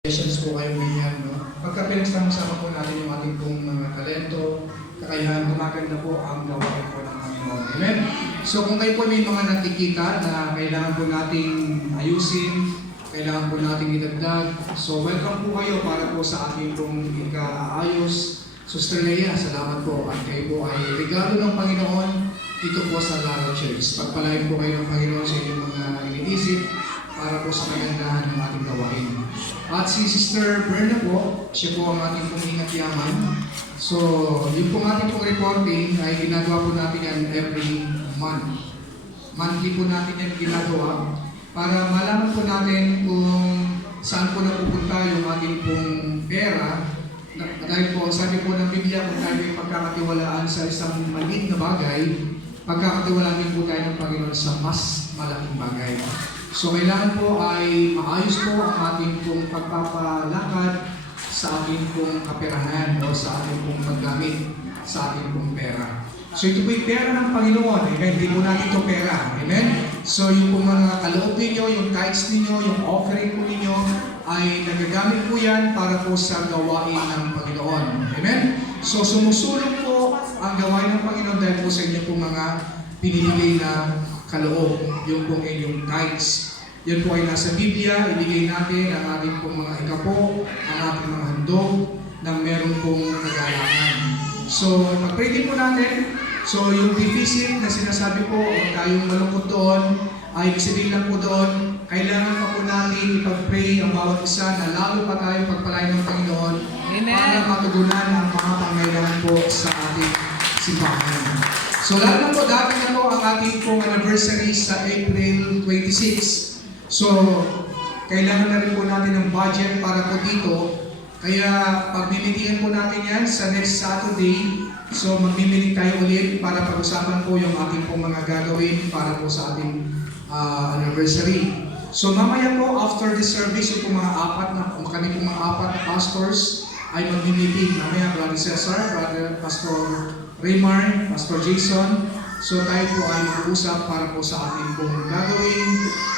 Sessions po kayo ganyan, no? Pagka pinagsama-sama po natin yung ating pong mga talento, kakayahan, gumaganda po ang gawain po ng Panginoon. Amen? So kung kayo po may mga nakikita na kailangan po nating ayusin, kailangan po nating idagdag, so welcome po kayo para po sa ating pong ika-aayos. Sister Leia, salamat po. At kayo po ay regalo ng Panginoon dito po sa Lara Church. Pagpalain po kayo ng Panginoon sa inyong mga iniisip para po sa kagandahan ng ating gawain. At si Sister Berna po, siya po ang ating pong ingat-yaman. So, yung pong ating pong reporting ay ginagawa po natin yan every month. Monthly po natin yan ginagawa para malaman po natin kung saan po napupunta yung ating pong pera. Dahil po, sabi po ng Biblia, kung tayo ay pagkakatiwalaan sa isang maliit na bagay, pagkakatiwalaan din po tayo ng Panginoon sa mas malaking bagay. So, kailangan po ay maayos po ang ating pong pagpapalakad sa ating pong kaperahan o sa ating pong paggamit sa ating pong pera. So, ito po yung pera ng Panginoon. Amen? Hindi po natin ito pera. Amen? So, yung po mga kaloob ninyo, yung tithes ninyo, yung offering po ninyo, ay nagagamit po yan para po sa gawain ng Panginoon. Amen? So, sumusulong po ang gawain ng Panginoon dahil po sa inyo po mga pinibigay na kaloob, yung pong inyong tithes. Yan po ay nasa Biblia, ibigay natin ang ating pong mga ikapo, ang ating mga handog, na meron pong kagalangan. So, pag-pray po natin, so yung deficit na sinasabi po, o tayong malungkot doon, ay sabihin lang po doon, kailangan pa po natin ipag-pray ang bawat isa na lalo pa tayo pagpalain ng Panginoon. Amen. Para matugunan ang mga pangailangan po sa ating simbahan. So lalo na po, dati na po ang ating pong anniversary sa April 26. So, kailangan na rin po natin ng budget para po dito. Kaya pagmimitingan po natin yan sa next Saturday. So magmimiting tayo ulit para pag-usapan po yung ating pong mga gagawin para po sa ating anniversary. So mamaya po, after the service, yung mga kami pong mga apat na pastors ay magmimiting. Mamaya, Brother Cesar, Brother Pastor Raymar, Pastor Jason. So tayo po ay mag-uusap para po sa ating pong gagawin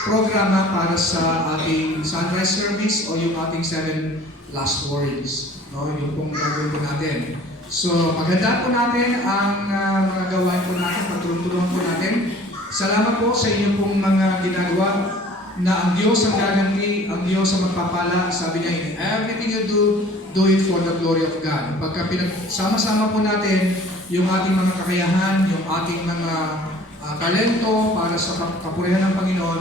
programa para sa ating sunrise service o yung ating 7 last words. No? Yung pong gagawin po natin. So paghandaan po natin ang mga gawain po natin, pagtulong-tulong po natin. Salamat po sa inyong pong mga ginagawa na ang Diyos ang gaganti, ang Diyos ang magpapala. Sabi niya, in everything you do it for the glory of God. Pagka pinagsama-sama po natin yung ating mga kakayahan, yung ating mga talento para sa kapurihan ng Panginoon,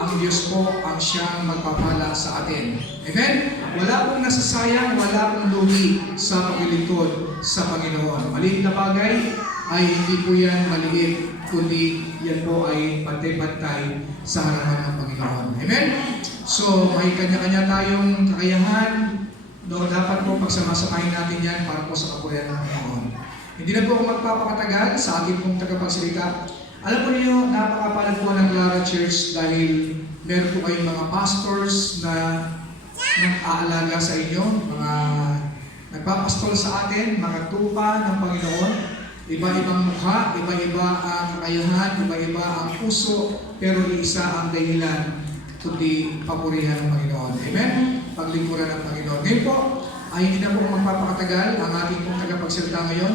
ang Diyos po ang siyang magpapala sa atin. Amen? Wala pong nasasayang, wala pong lugi sa paglilingkod sa Panginoon. Maliit na bagay ay hindi po yan maliit, kundi yan po ay pantay-pantay sa harapan ng Panginoon. Amen? So, may kanya-kanya tayong kakayahan. No, dapat po pagsamasamahin natin yan para po sa kapurihan ng Panginoon. Hindi na po ako magpapakatagal sa ating pong tagapagsalita. Alam po niyo, napakapalad po ng Lara Church dahil meron po kayong mga pastors na nag-aalaga sa inyo, mga nagpapastol sa atin, mga tupa ng Panginoon. Iba-ibang mukha, iba-iba ang kakayahan, iba-iba ang puso, pero isa ang dahilan kundi papurihan ng Panginoon. Amen? Paglingkuran ng Panginoon. Ngayon po, ay hindi na po magpapakatagal. Ang ating pong tagapagsalita ngayon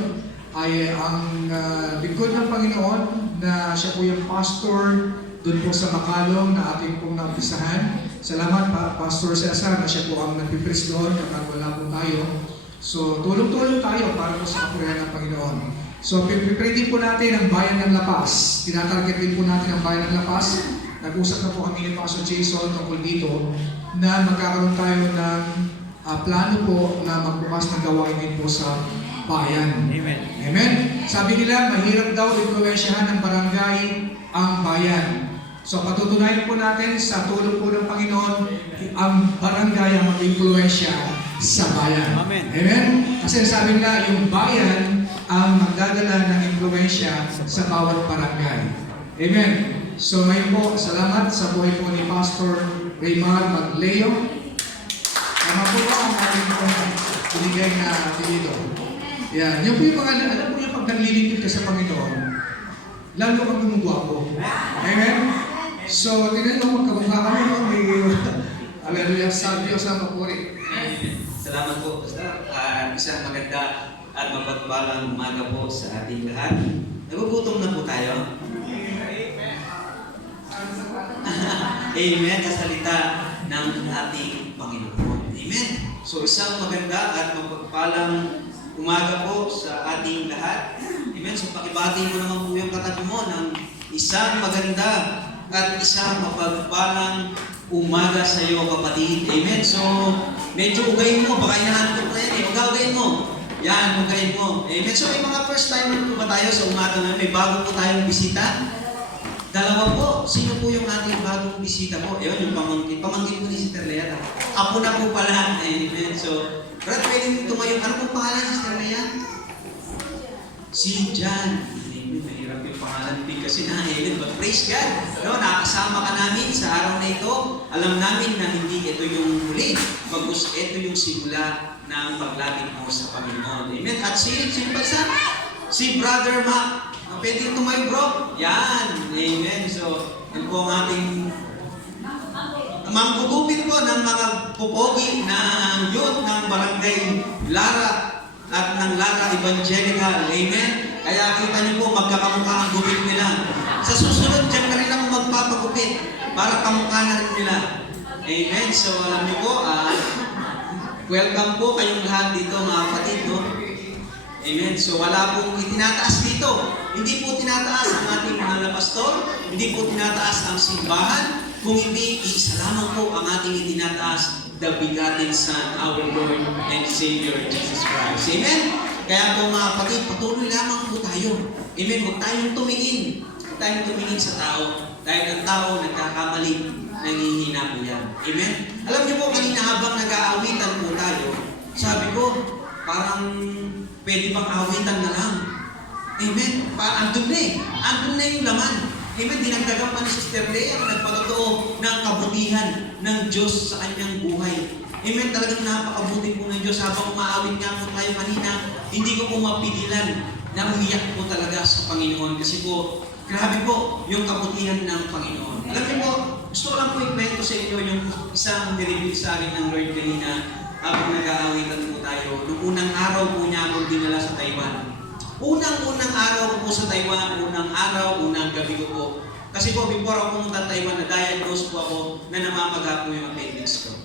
ay ang lingkod ng Panginoon na siya po yung pastor doon po sa Makalong na ating pong naumpisahan. Salamat Pastor Cesar na siya po ang nagpipres doon kapag wala po tayo. So tulong-tulong tayo para po sa kapurihan ng Panginoon. So pipipray din po natin ang Bayan ng Lapas. Tinatarget din po natin ang Bayan ng Lapas. Nag-usap na po kami ni Pastor Jason tungkol dito na magkakaroon tayo ng plano po na magbukas ng gawain din po sa bayan. Amen. Amen. Sabi nila, mahirap daw impluwensyahan ng barangay ang bayan. So patutunayan po natin sa tulong po ng Panginoon, ang barangay ang mag-impluwensya sa bayan. Amen. Amen. Kasi sabi nila, yung bayan ang magdadala ng impluwensya sa bawat barangay. Amen. So ngayon po, salamat sa buhay po ni Pastor Raymar Magleo. Tama po ba ang ating binigay na apelido? Yan. Yung po yung mga, alam po yung pag naglilingkod ka sa Panginoon, lalo kang gumugwapo. Amen? So, tingnan mo, magkamukha kami, no? May Hallelujah. Sa Diyos ang papuri. Salamat po, Pastor. Isang maganda at mapagpalang umaga po sa ating lahat. Nagugutom na po tayo. Amen. Kasalita ng ating Panginoon. Amen. So isang maganda at mapagpalang umaga po sa ating lahat. Amen. So pakibati mo naman po yung katabi mo ng isang maganda at isang mapagpalang umaga sa iyo, kapatid. Amen. So medyo ugayin mo. Baka inahanap ko yan eh. Ugayin mo. Yan, ugayin mo. Amen. So may mga first timer po ba tayo sa umaga na may bago po tayong bisita? Dalawa po. Sino po yung ating bagong bisita po? Ewan, yung pamangkin. Pamangkin po ni Sister Lea. Apo na po pala. Amen. So, Brad, pwede mo tumayo. Ano pong pangalan, Sister Lea? Si John. Amen. Mahirap yung pangalan din kasi na. Amen. But praise God. No, nakasama ka namin sa araw na ito. Alam namin na hindi ito yung huli. Bagus ito yung simula ng paglapit mo sa Panginoon. Amen. At si Brother Mac. Pwede tumayo, bro. Yan. Amen. So, yun po ang ating manggugupit po ng mga pupogi ng youth ng Barangay Lara at ng Lara Evangelical. Amen. Kaya kita niyo po, magkakamukha ang gupit nila. Sa susunod, dyan na rin ako magpapagupit para kamukha na rin nila. Amen. So, alam niyo po, welcome po kayong lahat dito, mga kapatid, no? Amen. So wala pong itinataas dito. Hindi po tinataas ang ating mga pastor, hindi po tinataas ang simbahan, kung hindi, isa lamang po ang ating itinataas, the begotten Son, our Lord and Savior, Jesus Christ. Amen? Kaya po mga kapatid, patuloy lamang po tayo. Amen? Huwag tayong tumingin. Huwag tayong tumingin sa tao. Dahil ang tao nagkakamali, nangihina po yan. Amen? Alam niyo po, kanina habang nag-aawitan po tayo, sabi ko, parang pwede bang awitan na lang? Amen? Andun na eh. Andun na yung laman. Amen? Dinagdagan pa ni Sister Lea na nagpatotoo ng kabutihan ng Diyos sa kanyang buhay. Amen? Talagang napakabuti po ng Diyos. Habang umaawit nga po tayo kanina, hindi ko po mapigilan na umiyak po talaga sa Panginoon. Kasi po, grabe po yung kabutihan ng Panginoon. Alam niyo po, gusto ko lang po ikwento sa inyo yung isang nireview sa akin ng Lord kanina. Habang nag-aawitan po tayo, noong unang araw po niya akong dinala sa Taiwan. Unang araw po sa Taiwan, unang araw, unang gabi ko po. Kasi po, before ako pumunta sa Taiwan, na-diagnose po ako na namamaga po yung appendix ko.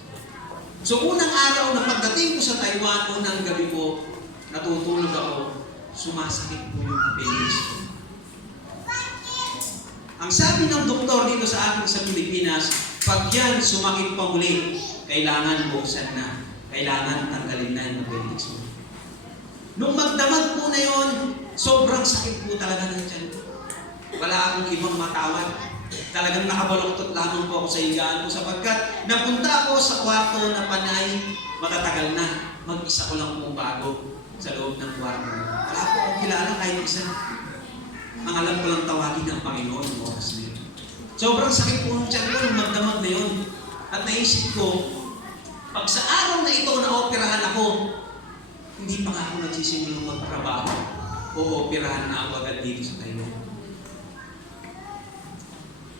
So, unang araw na pagdating ko sa Taiwan, unang gabi po, natutulog ako, sumasakit po yung appendix ko. Ang sabi ng doktor dito sa atin sa Pilipinas, pag yan sumakit pa muli, kailangan buksan na. Kailangan tanggalin na yung appendix mo. Nung magdamag po na yun, sobrang sakit po talaga ng tiyan. Wala akong ibang matawad. Talagang nakabaluktot lamang po ako sa higaan ko sapagkat napunta ako sa kwarto na panay, matatagal na. Mag-isa ko lang po bago sa loob ng kwarto. Wala po akong kilala kahit isa. Ang alam ko lang tawagin ng Panginoon ng oras na yun. Sobrang sakit po ng tiyan ko nung magdamag na yun. At naisip ko, pag sa araw na ito na-operahan ako, hindi pa nga ako nagsisimulang magtrabaho o operahan na ako agad dito sa Taiwan.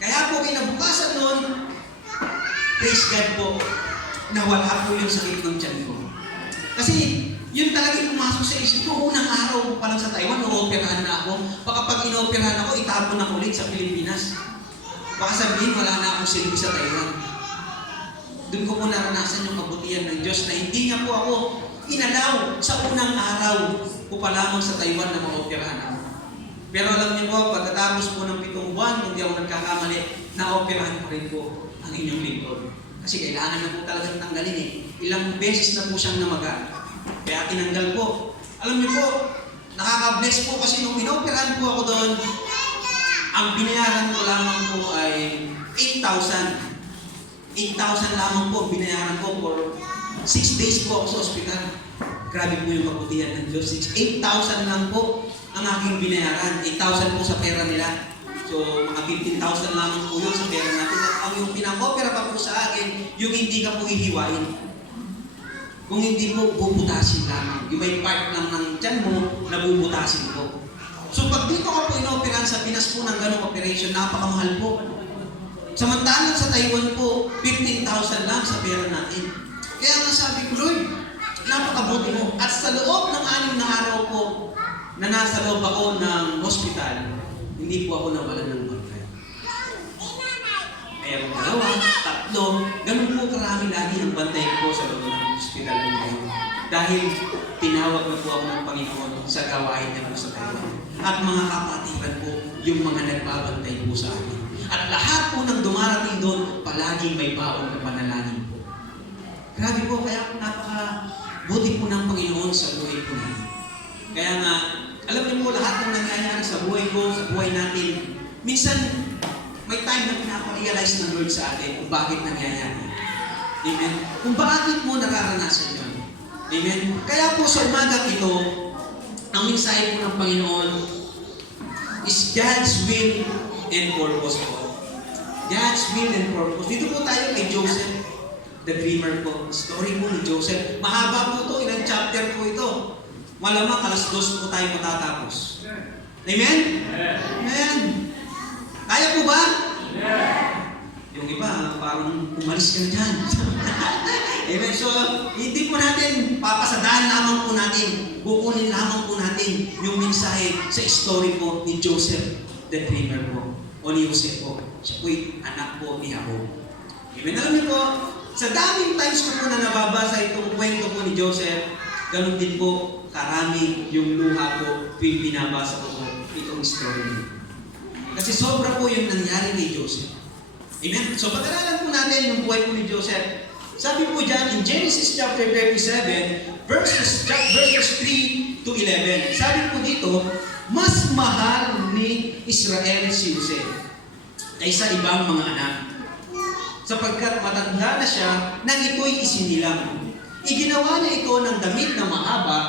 Kaya po kinabukasan nun, praise God po, nawala po yung sakit ng tiyan ko. Kasi yun talaga yung pumasok sa isip ko, unang araw pa lang sa Taiwan, na-operahan na ako. Baka pag in-operahan ako, itapon ako ulit sa Pilipinas. Baka sabihin, wala na akong silbi sa Taiwan. Doon ko po naranasan yung kabutihan ng Diyos na hindi niya po ako inalaw sa unang araw ko pa lamang sa Taiwan na ma-operahan ako. Pero alam niyo po, pagkatapos po ng 7 buwan, kung di ako nagkakamali, na-operahan pa rin po ang inyong lingkod. Kasi kailangan na po talagang tanggalin eh. Ilang beses na po siyang namaga. Kaya tinanggal po. Alam niyo po, nakaka-bless po kasi nung inoperahan po ako doon, ang binayaran ko lamang po ay 8,000. 8,000 lamang po binayaran ko for 6 days po ako sa ospital. Grabe po yung kabutihan ng Diyos. 8,000 lang po ang aking binayaran. 8,000 po sa pera nila. So, mga 15,000 lamang po yun sa pera natin. At ang yung pinakopera pa po sa akin, yung hindi ka po hihiwain. Kung hindi po, bubutasin lamang. Yung may part lang ng tiyan mo, nabubutasin po. So, pag dito ka po inoperahan sa Pinas po ng ganong operation, napakamahal po. Samantalang sa Taiwan po, 15,000 lang sa pera natin. Kaya nga sabi ko, Lord, napakabuti mo. At sa loob ng 6 na araw po, na nasa loob ako ng hospital, hindi po ako nawalan ng bantay. Mayroong 2, 3, ganun po karami lagi ang bantay ko sa loob ng hospital ko ngayon. Dahil tinawag na po ako ng Panginoon sa gawain niya po sa Taiwan. At mga kapatiran po, yung mga nagbabantay po sa akin. At lahat po ng dumarating doon, palaging may baon na panalangin po. Grabe po, kaya napaka-buti po ng Panginoon sa buhay po natin. Kaya nga, alam niyo po lahat ng nangyayari sa buhay ko, sa buhay natin, minsan may time na pinapa-realize ng Lord sa atin kung bakit nangyayari. Amen? Kung bakit mo nararanasan yun. Amen? Kaya po sa umagang ito, ang mensahe po ng Panginoon is God's will and purpose po. God's will and purpose. Dito po tayo kay Joseph, the dreamer po. Story po ni Joseph. Mahaba po ito, ilang chapter po ito. Malamang 2:00 po tayo matatapos. Amen? Amen. Kaya po ba? Yung iba, parang umalis ka na dyan. Amen. So, hindi po natin, papasadahan lamang po natin, kukunin lamang po natin yung mensahe sa story po ni Joseph, the dreamer po, o ni Joseph po. Siya po'y anak po ni Jacob. Amen. Alam niyo po, sa daming times ko po na nababasa itong kwento po ni Joseph, ganun din po, karami yung luha po, tuwing binabasa ko po itong story niya. Kasi sobra po yung nangyari kay Joseph. Amen. So, pag-aralan po natin yung buhay po ni Joseph. Sabi po dyan, in Genesis chapter 37, verses 3 to 11. Sabi po dito, mas mahal ni Israel si Jose kaysa ibang mga anak. Sapagkat matanda na siya nang ito'y isinilang. Iginawa niya ito ng damit na mahaba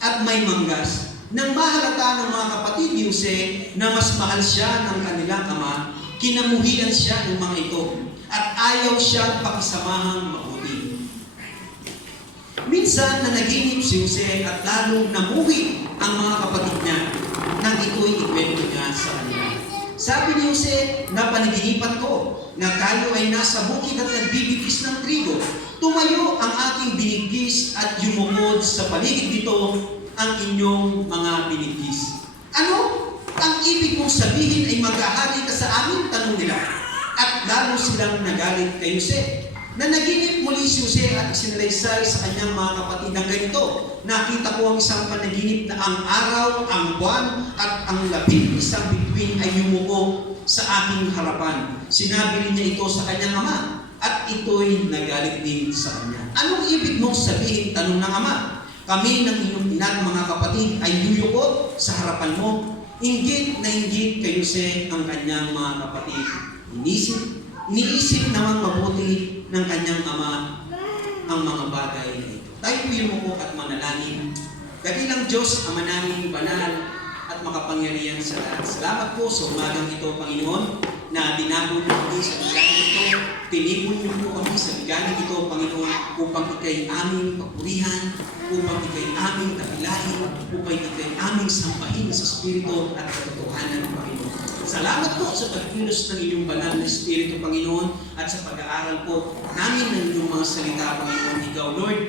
at may manggas. Nang mahalata ng mga kapatid ni Jose na mas mahal siya ng kanilang ama, kinamuhian siya ng mga ito at ayaw siyang pakisamahang mabuti. Minsan na naginip si Jose at lalong namuhi ang mga kapatid niya nang ito'y ikwento niya sa kanila. Sabi ni Jose, napanaginipan ko na tayo ay nasa bukid at nagbibigis ng trigo. Tumayo ang aking binigis at yumukod sa paligid nito ang inyong mga binigis. Ano? Ang ibig mong sabihin ay maghahari ka sa amin? Tanong nila. At lalo silang nagalit kay Jose. Na naginip muli si Jose at isinalaysay sa kanyang mga kapatid ng ganito. Nakita ko ang isang panaginip na ang araw, ang buwan, at ang 11 bituin ay yumuko sa aking harapan. Sinabi rin niya ito sa kanyang ama, at ito'y nagalit din sa kanya. Anong ibig mong sabihin? Tanong ng ama. Kami ng iyong ina mga kapatid ay yuyukot sa harapan mo. Inggit na inggit kay Jose ang kanyang mga kapatid. Iniisip naman mabuti ng kanyang ama ang mga bagay na ito. Tayo po yumuko at manalangin. Dakilang Diyos, Ama namin banal at makapangyarihan sa lahat. Salamat po sa umagang ito, Panginoon, na dinapon niyo kami sa biganing ito. Tinipon niyo po kami sa biganing ito, Panginoon, upang ikay aming papurihan, upang ikay aming kapilahin, upang ikay aming sampahin sa Espiritu at katotohanan, Panginoon. Salamat po sa pagkilos ng inyong banal na Espiritu, Panginoon, at sa pag-aaral po namin ng inyong mga salita, Panginoon. Ikaw, Lord,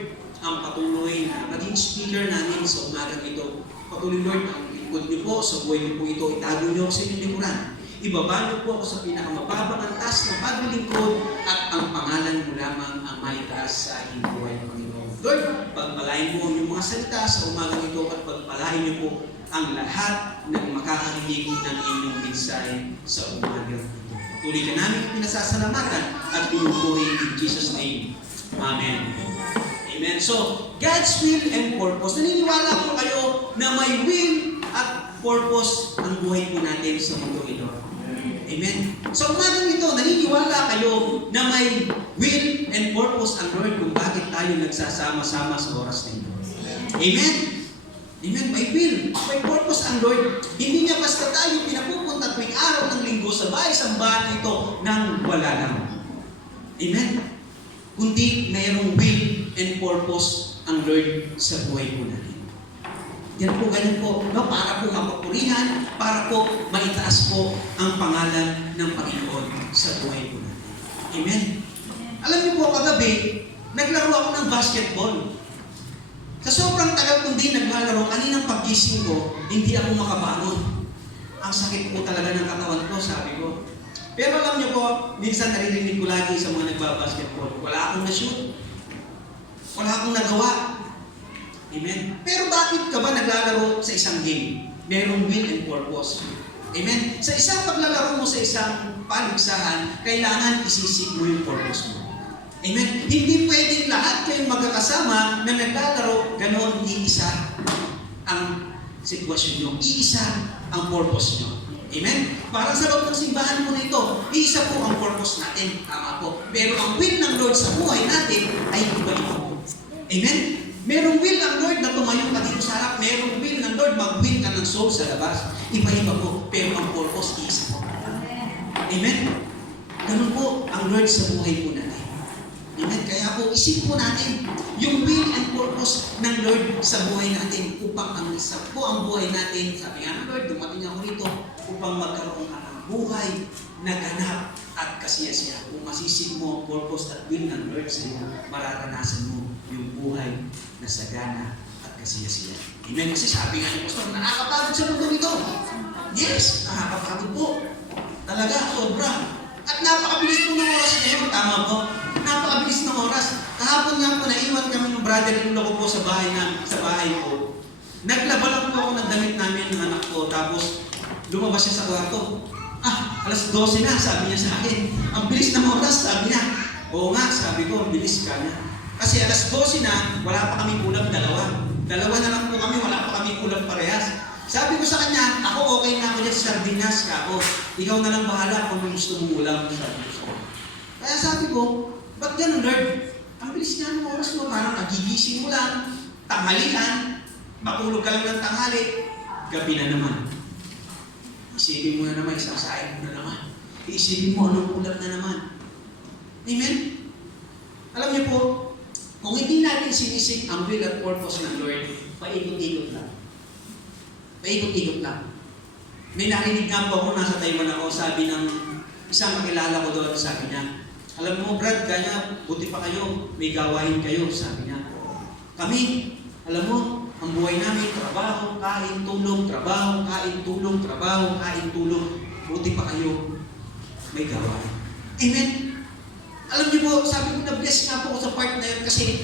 ang patuloy na maging speaker namin sa umagang ito. Patuloy, Lord, ang likod niyo po sa buhay niyo po ito, itago niyo sa inyong likuran. Ibaba niyo po ako sa pinakamababang antas na paglilingkod at ang pangalan mo lamang ang maitaas sa aking buhay, Panginoon. Lord, pagpalain mo ang inyong mga salita sa umagang ito at pagpalain niyo po ang lahat ng makakarinig ng inyong mensahe sa umagang ito. Patuloy ka namin pinasasalamatan at pinupuri in Jesus' name. Amen. Amen. So, God's will and purpose. Naniniwala po kayo na may will at purpose ang buhay po natin sa mundo ito. Amen. So, umagang ito, naniniwala kayo na may will and purpose ang Lord kung bakit tayo nagsasama-sama sa oras na ito. Amen. Amen. May will, may purpose ang Lord. Hindi niya basta tayo pinapupunta tuwing araw ng linggo sa bahay-sambahan ito nang wala lang. Amen. Kundi mayroong will and purpose ang Lord sa buhay po natin. Yan po, ganyan po. No? Para po mapapurihan, para po maitaas po ang pangalan ng Panginoon sa buhay po natin. Amen? Alam niyo po, kagabi, naglaro ako ng basketball. Sa sobrang tagal kong di naglalaro, kaninang paggising ko, hindi ako makabangon. Ang sakit po talaga ng katawan ko, sabi ko. Pero alam niyo po, minsan naririnig ko lagi sa mga nagbabasketball, wala akong na-shoot. Wala akong nagawa. Amen? Pero bakit ka ba naglalaro sa isang game? Merong will and purpose. Amen? Sa isang paglalaro mo sa isang paligsahan, kailangan isisik mo yung purpose mo. Amen? Hindi pwedeng lahat kayong magkakasama na naglalaro, ganoon iisa ang sitwasyon nyo. Iisa ang purpose nyo. Amen? Parang sa loob ng simbahan mo na ito, iisa po ang purpose natin. Tama po. Pero ang will ng Lord sa buhay natin ay iba-iba po. Amen? Merong will ng Lord na tumayo ka dito sa harap. Merong will ng Lord mag-win ka ng soul sa labas. Iba-iba po. Pero ang purpose, isa po. Amen? Ganun po ang Lord sa buhay po natin. Amen? Kaya po, isip po natin yung will and purpose ng Lord sa buhay natin upang ang isa po ang buhay natin. Sabi nga ng Lord, dumating ako rito upang magkaroon ka ng buhay na ganap at kasiyasiya. Kung masisig mo ang purpose at will ng Lord sa iyo, mararanasan mo yung buhay na sagana at kasiyasiya. Amen? Kasi sabi nga ni Pastor, nakakapagod sa mundo nito. Yes, nakakapagod po. Talaga, sobra. At napakabilis po ng oras ngayon. Tama po. Napakabilis ng oras. Kahapon nga po, naiwan kami ng brother-in-law ko po sa bahay ko. Naglaba lang po ako ng damit namin ng anak ko. Tapos, lumabas siya sa kwarto. Alas 12 na, sabi niya sa akin. Ang bilis ng oras, sabi niya. Oo nga, sabi ko, ang bilis ka niya. Kasi alas 12 na, wala pa kami kulang dalawa. Dalawa na lang po kami, wala pa kami kulang parehas. Sabi ko sa kanya, ako okay na ako dyan sa sardinas ka ako. Ikaw na lang bahala kung gusto mong ulam. Sabi ko. Kaya sabi ko, ba't ganun, Lord? Ang bilis niya ng oras mo, parang nagigising mo lang, tanghalian, matulog ka lang ng tanghali, gabi na naman. Isipin mo na naman, isasain mo na naman. Isipin mo anong ulam na naman. Amen? Alam niyo po, kung hindi natin sinisik ang will at purpose ng Lord, paikot-ikot lang. Paikot-ikot lang. May narinig nga po ako, nasa Taiwan ako, sabi ng isang kakilala ko doon, sabi niya, alam mo, Brad, kanya, buti pa kayo, may gawain kayo, sabi niya. Kami, alam mo, ang buhay namin, trabaho, kain, tulong, trabaho, kain, tulong, trabaho, kain, tulong. Buti pa kayo, may gawain. Amen? Alam niyo po, sabi ko, na-bless nga po ako sa part na yun kasi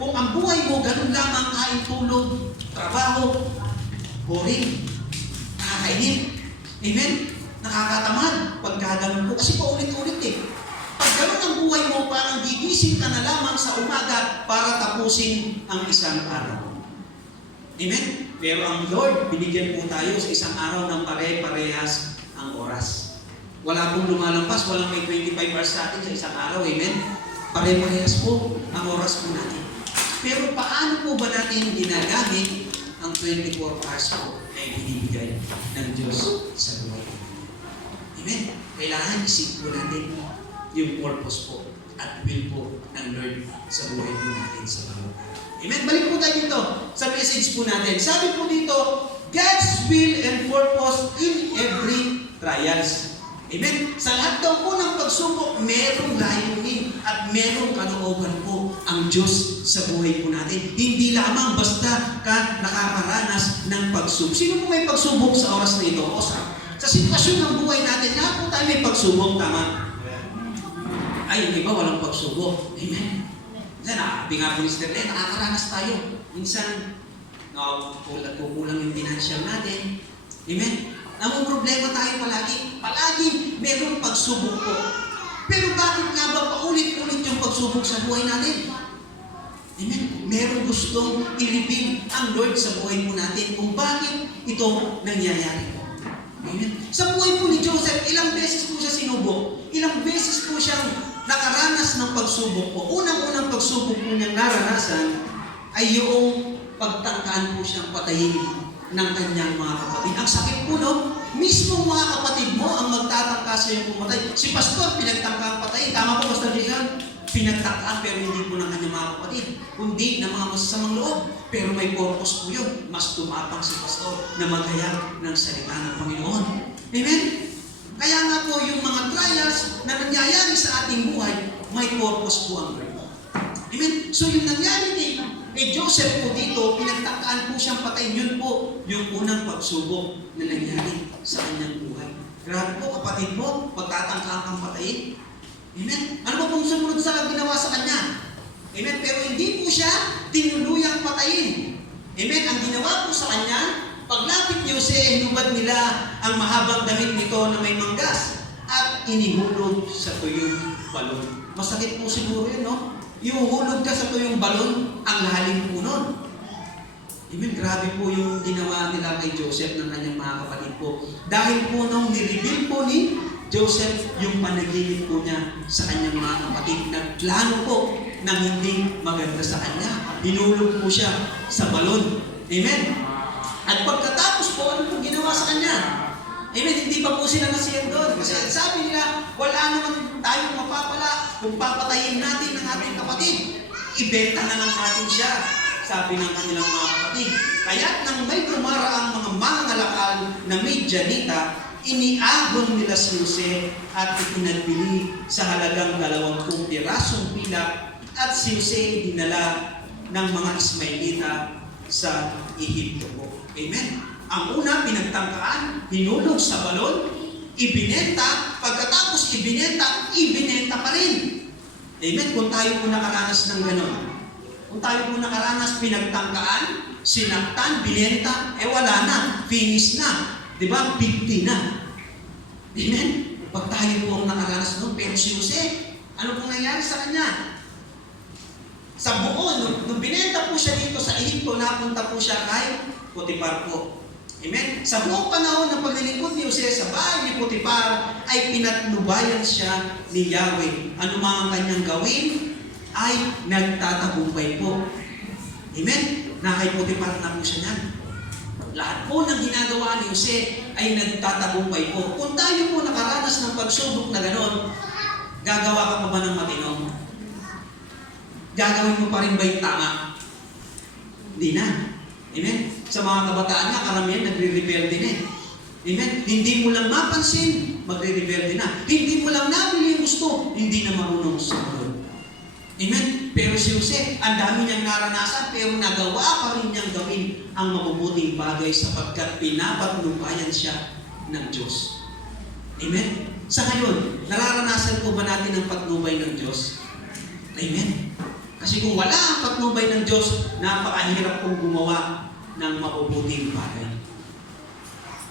kung ang buhay mo, ganun lamang, kain, tulong, trabaho, boring, nakakainip. Amen? Nakakatamad pagkaganon po. Kasi paulit-ulit eh. Pag ganun ang buhay mo, parang gigising ka na lamang sa umaga para tapusin ang isang araw. Amen? Pero ang Lord, binigyan po tayo sa isang araw ng pare-parehas ang oras. Wala pong lumalampas, walang may 25 hours sa atin sa isang araw. Amen? Pare-parehas po ang oras po natin. Pero paano po ba natin ginagamit ang 24 hours po na ibinibigay ng Diyos sa buhay? Amen? Kailangan isip po natin yung purpose po at will po ng Lord sa buhay po natin sa bawat araw. Amen? Balik po tayo dito sa message po natin. Sabi po dito, God's will and purpose in every trials. Amen? Sa lahat daw po ng pagsubok, merong layunin at merong kalooban po ang Diyos sa buhay po natin. Hindi lamang basta ka nakakaranas ng pagsubok. Sino po may pagsubok sa oras na ito? O sa sitwasyon ng buhay natin, lahat po tayo may pagsubok, tama? Ay, yung iba walang pagsubok. Amen? Minsan, sabi nga po ni Sister Len, nakakaranas tayo. Minsan, kukulang yung financial natin. Amen? Namang problema tayo palagi. Palagi merong pagsubok po. Pero bakit nga ba paulit-ulit yung pagsubok sa buhay natin? Amen? Merong gustong ilibing ang Lord sa buhay po natin kung bakit ito nangyayari po. Amen? Sa buhay po ni Joseph, ilang beses po siya sinubok. Ilang beses po siyang nakaranas ng pagsubok po. Unang-unang pagsubok po niyang naranasan ay yung pagtangkaan po siyang patayin ng kanyang mga kapatid. Ang sakit po, no? Mismo mga kapatid mo ang magtatangka sa iyong pumatay. Si Pastor, pinagtangka ang patayin. Tama po, Pastor Jason? pinagtakaan pero hindi po ng kanyang mga kapatid, kundi ng mga masasamang loob. Pero may purpose po yun. Mas tumapang si pastor na maghayag ng salita ng Panginoon. Amen? Kaya nga po yung mga trials na nangyayari sa ating buhay, may purpose po ang Lord. Amen? So yung nangyari kay Joseph po dito, pinagtakaan po siyang patayin. Yun po yung unang pagsubok na nangyari sa kanyang buhay. Grabe po, kapatid mo, pagtatangkaan kang patayin. Amen? Ano ba pong sumunod sa ginawa sa kanya? Amen? Pero hindi po siya tinuluyang patayin. Amen? Ang ginawa po sa kanya, paglapit ni Jose, hinubad nila ang mahabang damit nito na may manggas at inihulog sa tuyong balon. Masakit po siguro yun, no? Iuhulog ka sa tuyong balon, ang lalim po nun. Amen? Grabe po yung ginawa nila kay Joseph ng kanyang mga kapatid po. Dahil po nung nireveal po ni Joseph yung panaginip po niya sa kanyang mga kapatid. Nagplano po ng hindi maganda sa kanya. Hinulog po siya sa balon. Amen? At pagkatapos po, ano po ginawa sa kanya? Amen? Hindi pa po sila nasiyang doon. Kasi sabi nila, wala naman tayong mapapala kung papatayin natin ang ating kapatid. Ibenta na lang natin siya, sabi ng kanilang mga kapatid. Kaya nang may dumaraang mga mangangalakal na Midianita, iniahon nila si Jose at ipinagbili sa halagang 20 pirasong pilak at si Jose dinala ng mga Ismailita sa Ehipto po. Amen? Ang una, pinagtangkaan, hinulog sa balon, ibinenta, pagkatapos ibinenta pa rin. Amen? Kung tayo po nakaranas ng gano'n. Kung tayo po nakaranas, pinagtangkaan, sinaktan, binenta, wala na, finish na. Diba? Bigti na. Amen? Pag tayo po ang nakaranas noon, pero si Jose, ano pong nangyari sa kanya? Sa buo, nung binenta po siya dito sa Ehipto, napunta po siya kay Potiphar po. Amen? Sa buong panahon ng paglilingkod ni Jose sa bahay ni Potiphar, ay pinatnubayan siya ni Yahweh. Ano mga kanyang gawin, ay nagtatagumpay po. Amen? Na kay Potiphar na po siya niyan. Lahat po ng ginagawa ni Jose ay nagtatagumpay po. Kung tayo po nakaranas ng pagsubok na gano'n, gagawa ka pa ba ng matino? Gagawin mo pa rin ba yung tama? Hindi na. Amen? Sa mga kabataan nga, karamihan nagre-rebelde na eh. Amen? Hindi mo lang mapansin, magre-rebelde na. Hindi mo lang nabili yung gusto, hindi na marunong sumunod. Amen? Pero si Jose, ang dami niyang naranasan, pero nagawa pa rin niyang gawin ang mabubuting bagay sapagkat pinapatnubayan siya ng Diyos. Amen? Sa ngayon, nararanasan po ba natin ang patnubay ng Diyos? Amen? Kasi kung wala ang patnubay ng Diyos, napakahirap pong gumawa ng mabubuting bagay.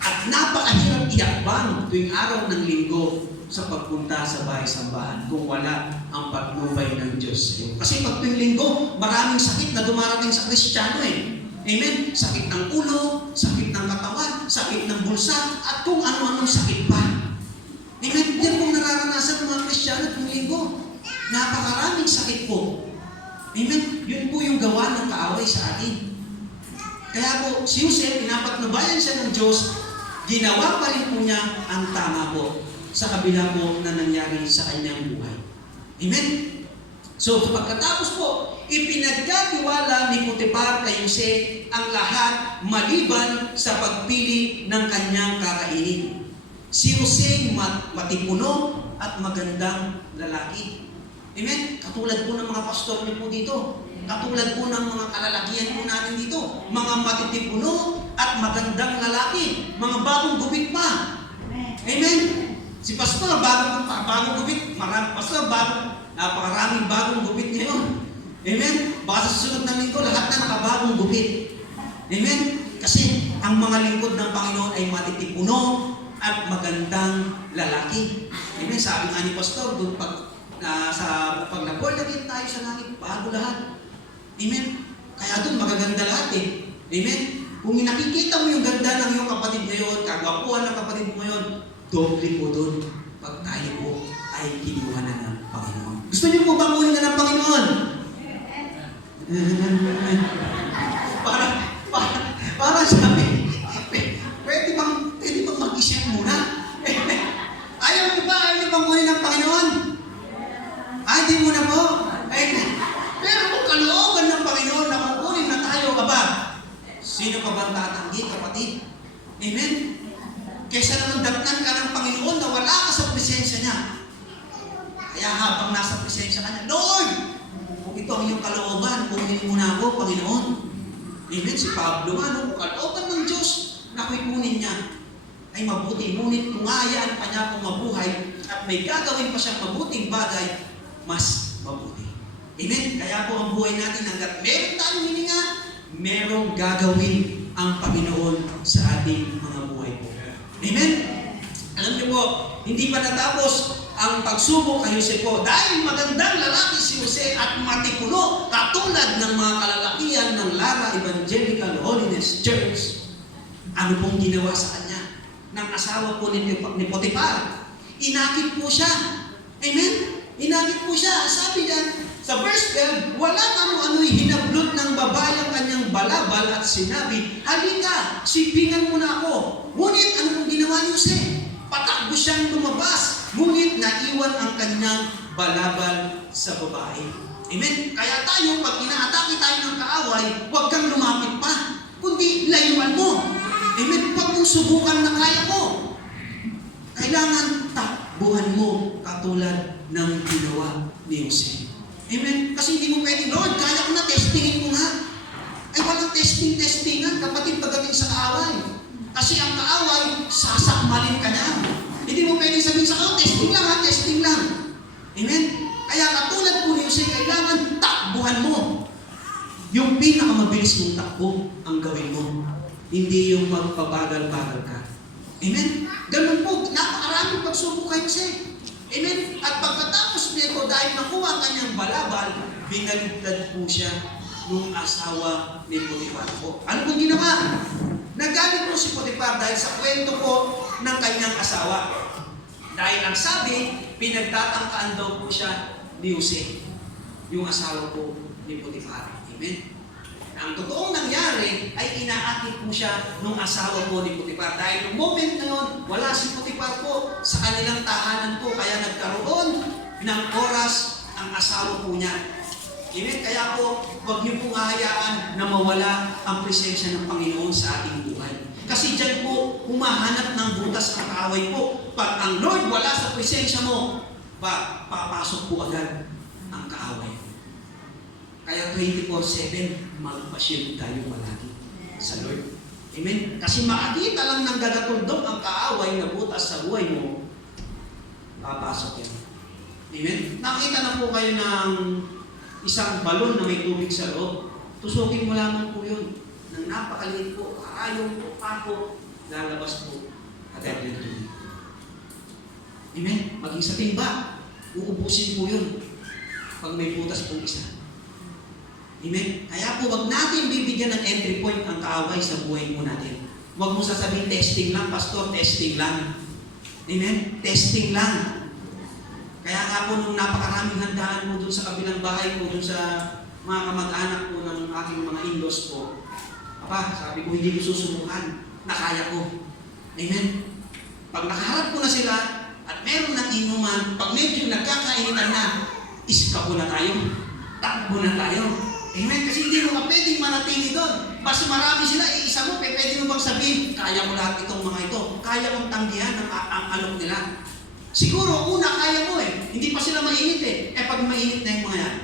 At napakahirap iakbang tuwing araw ng linggo sa pagpunta sa bahay-sambahan kung wala ang patnubay ng Diyos. Kasi pag tuwing linggo, maraming sakit na dumarating sa Kristiyano eh. Amen? Sakit ng ulo, sakit ng katawan, sakit ng bulsa, at kung ano-anong sakit pa. Amen? Yan pong nararanasan ng mga Kristiyano tuwing linggo. Napakaraming sakit po. Amen? Yun po yung gawa ng kaaway sa atin. Kaya po, si Jose, pinapatnubayan siya ng Diyos, ginawa pa rin po niya ang tama po sa kabila po na nangyari sa kanyang buhay. Amen? So, pagkatapos po, ipinagkatiwala ni Potiphar kay Jose ang lahat maliban sa pagpili ng kanyang kakainin. Si Jose matipuno at magandang lalaki. Amen? Katulad po ng mga pastor niyo po dito. Katulad po ng mga kalalakihan po natin dito. Mga matitipuno at magandang lalaki. Mga bagong gupit pa. Amen? Si pastor, bagong gupit. Napakaraming bagong gupit ngayon. Amen? Baka sa susunod na linggo, lahat na nakabagong gupit. Amen? Kasi ang mga lingkod ng Panginoon ay matitipuno at magandang lalaki. Amen? Sabi nga ni pastor, doon pag nag-born again tayo sa langit, bago lahat. Amen? Kaya doon magaganda lahat eh. Amen? Kung nakikita mo yung ganda ng iyong kapatid ngayon, kagwapuan ng kapatid mo ngayon, doble po doon pag tayo po ay kinuha na ng Panginoon. Gusto niyo po bang kunin na ng Panginoon? Para sabi, pwede bang mag-isip muna? Ayaw niyo bang kunin ng Panginoon? Ay, di muna po. Sino pa ba tatanggi, kapatid? Amen? Kesa naman datnan ka ng Panginoon na wala ka sa presensya niya. Kaya habang nasa presensya ka niya, Lord, kung ito ang iyong kalooban, kunin mo na ako, Panginoon. Amen? Si Pablo nga, kung kalooban ng Diyos, na ako'y kunin niya, ay mabuti. Ngunit kung hayaan pa niya akong mabuhay at may gagawin pa siyang mabuting bagay, mas mabuti. Amen? Kaya po ang buhay natin, hanggat meron tayong hininga, merong gagawin ang Panginoon sa ating mga buhay po. Amen? Alam niyo po, hindi pa natapos ang pagsubok kay Jose po. Dahil magandang lalaki si Jose at matipuno, katulad ng mga kalalakihan ng Lara Evangelical Holiness Church. Ano pong ginawa sa kanya? Ng asawa po ni Potiphar. Inakit po siya. Amen? Inakit po siya. Sabi niya, sa verse 12, wala ano-ano'y hinablot ng babae ang kanyang balabal at sinabi, halika, sipingan mo na ako. Ngunit ano pong ginawa ni Jose? Patakbo siyang lumabas. Ngunit naiwan ang kanyang balabal sa babae. Amen? Kaya tayo, pag inaatake tayo ng kaaway, huwag kang lumapit pa, kundi layuan mo. Amen? Huwag mong subukan na kaya mo. Kailangan takbuhan mo katulad ng ginawa ni Jose. Amen? Kasi hindi mo pwedeng, Lord, kaya ko na, testingin mo nga. Ay, walang testingan, kapatid, pagdating sa kaaway. Kasi ang kaaway, sasakmalin ka niya. Hindi mo pwedeng sabihin sa kaaway, testing lang ha, testing lang. Amen? Kaya katulad po ni Jose, kailangan takbuhan mo. Yung pinakamabilis mong takbo, ang gawin mo. Hindi yung magpabagal-bagal ka. Amen? Ganun po, napakaraming pagsubok kay Jose. Amen? At pagkatapos nito, dahil nakuha ang kanyang balabal, binaligtad po siya nung asawa ni Potiphar po. Ano pong ginawa? Nagalit po si Potiphar dahil sa kwento po ng kanyang asawa. Dahil ang sabi, pinagtatangkaan daw po siya ni Jose, yung asawa po ni Potiphar. Amen? Ang totoong nangyari ay inaakit po siya nung asawa po ni Potiphar. Dahil nung moment na yun, wala si Potiphar po sa kanilang tahanan po. Kaya nagkaroon ng oras ang asawa po niya. Amen? Kaya po, huwag niyo pong hahayaan na mawala ang presensya ng Panginoon sa ating buhay. Kasi dyan po, humahanap ng butas ang kaaway po. Pag ang Lord wala sa presensya mo, papasok po agad ang kaaway. Kaya 24/7, magpasyon tayo palagi sa Lord. Amen? Kasi makakita lang ng gagatundong ang kaaway na butas sa buhay mo, papasok yan. Amen? Nakita na po kayo ng isang balon na may tubig sa loob. Tusukin mo lamang po yun. Nang napakaliit po, karayong po, pako, lalabas po agad yung tubig. Amen? Maging sa timba, uubusin po yun pag may butas pong isa. Amen? Kaya po, wag natin bibigyan ng entry point ang kaaway sa buhay mo natin. Wag mo sasabihin, testing lang, pastor, testing lang. Amen? Testing lang. Kaya nga po, nung napakaraming handaan mo dun sa kabilang bahay ko, dun sa mga kamag-anak ko ng aking mga in-laws ko, sabi ko, hindi ko susubukan. Nakaya ko. Amen? Pag nakaharap ko na sila, at meron ng inuman, pag medyo nagkakainitan na, iskabo na tayo. Takbo na tayo. Amen? Kasi hindi mo ka pwedeng manatili doon. Mas marami sila, isa mo, pwede mo bang sabihin, kaya ko lahat itong mga ito. Kaya kong tanggihan ang alok nila. Siguro, una, kaya mo eh. Hindi pa sila mainit eh. Pag mainit na yung mga yan,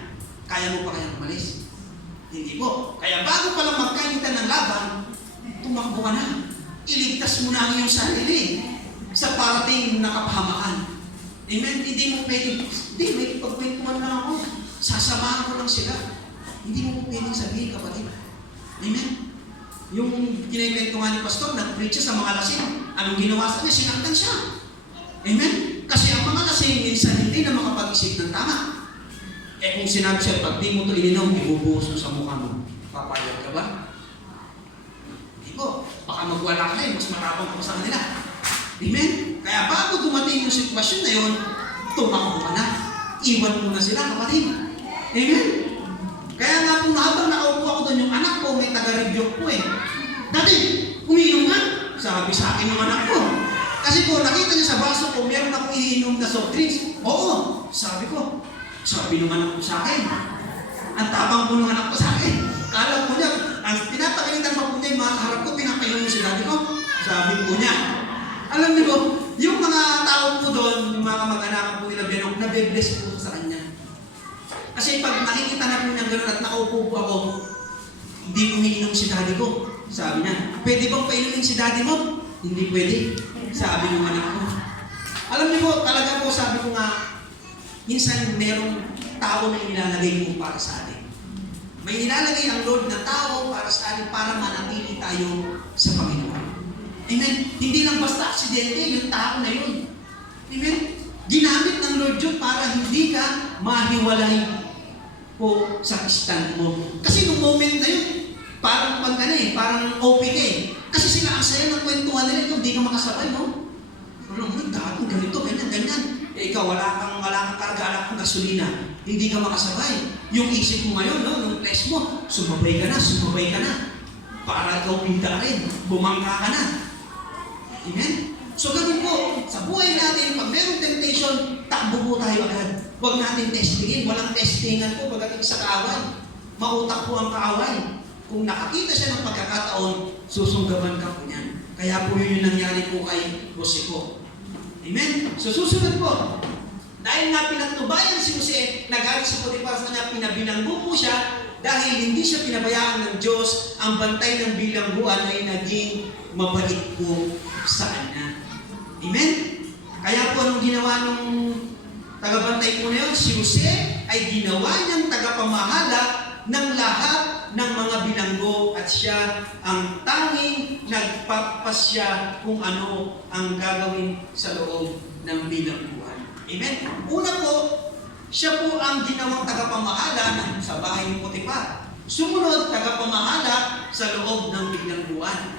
kaya mo pa kayang umalis? Hindi po. Kaya bago pa lang magkainitan ng laban, tumakbo ka na. Iligtas mo na ang iyong sarili sa parating na kapahamakan. Amen? Hindi mo pwedeng, hindi, may pagkwentuhan lang ako. Sasamahan ko lang sila. Hindi mo pwedeng sabihin, kapatid. Amen? Yung kinikwento nga ni Pastor, nag-preach siya sa mga lasing. Anong ginawa sa kanya? Sinaktan siya. Amen? Kasi ang mga lasing, minsan hindi na makapag-isip ng tama. Kung sinabi siya, pag di mo ito ininom, ibubuhos mo sa mukha mo. Papayag ka ba? Hindi po. Baka magwala ka mas matapang ka sa kanila. Amen? Kaya bago dumating yung sitwasyon na yun, tumakbo ka na. Iwan mo na sila, kapatid. Amen? Kaya nga po, habang nakaupo ako doon, yung anak ko, may taga-review ko eh. Dati, umiinom nga. Sabi sa akin yung anak ko. Kasi po, nakita niya sa baso ko, meron akong iinom na soft drinks. Oo, sabi ko. Sabi ng anak ko sa akin. Ang tabang po ng anak ko sa akin. Kala po niya, ang pinapakalitan pa po niya yung mga mga kamag-anakan po nila Benok, nabe-bless po sa kanya. Kasi pag nakikita na po niyang gano'n at nakaupo po ako, hindi umiinom si daddy ko. Sabi niya, pwede bang painumin si daddy mo? Hindi pwede. Sabi ng anak ko. Alam niyo po, talaga po, sabi ko nga, minsan merong tao na inilalagay po para sa atin. May nilalagay ang Lord na tao para sa atin para manatili tayo sa Panginoon. Amen? Hindi lang basta aksidente yung tao na yun. Amen? Ginamit ng Lord yun para hindi ka mahiwalay po sa stand mo. Kasi nung moment na yun, parang parang OP ka eh. Kasi sila ang saya ng kwentuhan nila, hindi ka makasabay, no? Ano mo, dapat ganito, ganyan. Eh, ikaw, wala kang karga, wala kang gasolina. Hindi ka makasabay. Yung isip mo ngayon, no, nung flesh mo, sumabay ka na. Para ikaw pinta rin, bumangka ka na. Amen? So, ganun po, sa buhay natin, pag merong temptation, takbo po tayo agad. Huwag natin testingin. Walang testingan po pagdating sa kaaway. Mautak po ang kaaway. Kung nakakita siya ng pagkakataon, susunggaban ka po niyan. Kaya po yun yung nangyari po kay Jose po. Amen? So susunod po, dahil nga pinagtubayan si Jose, nagalit si Potiphar sa kanya, pinabilanggo po siya, dahil hindi siya pinabayaan ng Diyos, ang bantay ng bilangguan ay naging mabait po sa kanya. Amen? Kaya po anong ginawa ng tagabantay po na yun? Si Jose ay ginawa niyang tagapamahala ng lahat ng mga bilanggo at siya ang tanging nagpapasya kung ano ang gagawin sa loob ng bilangguan. Amen? Una po, siya po ang ginawang tagapamahala sa bahay ng Potiphar. Sumunod, tagapamahala sa loob ng bilangguan.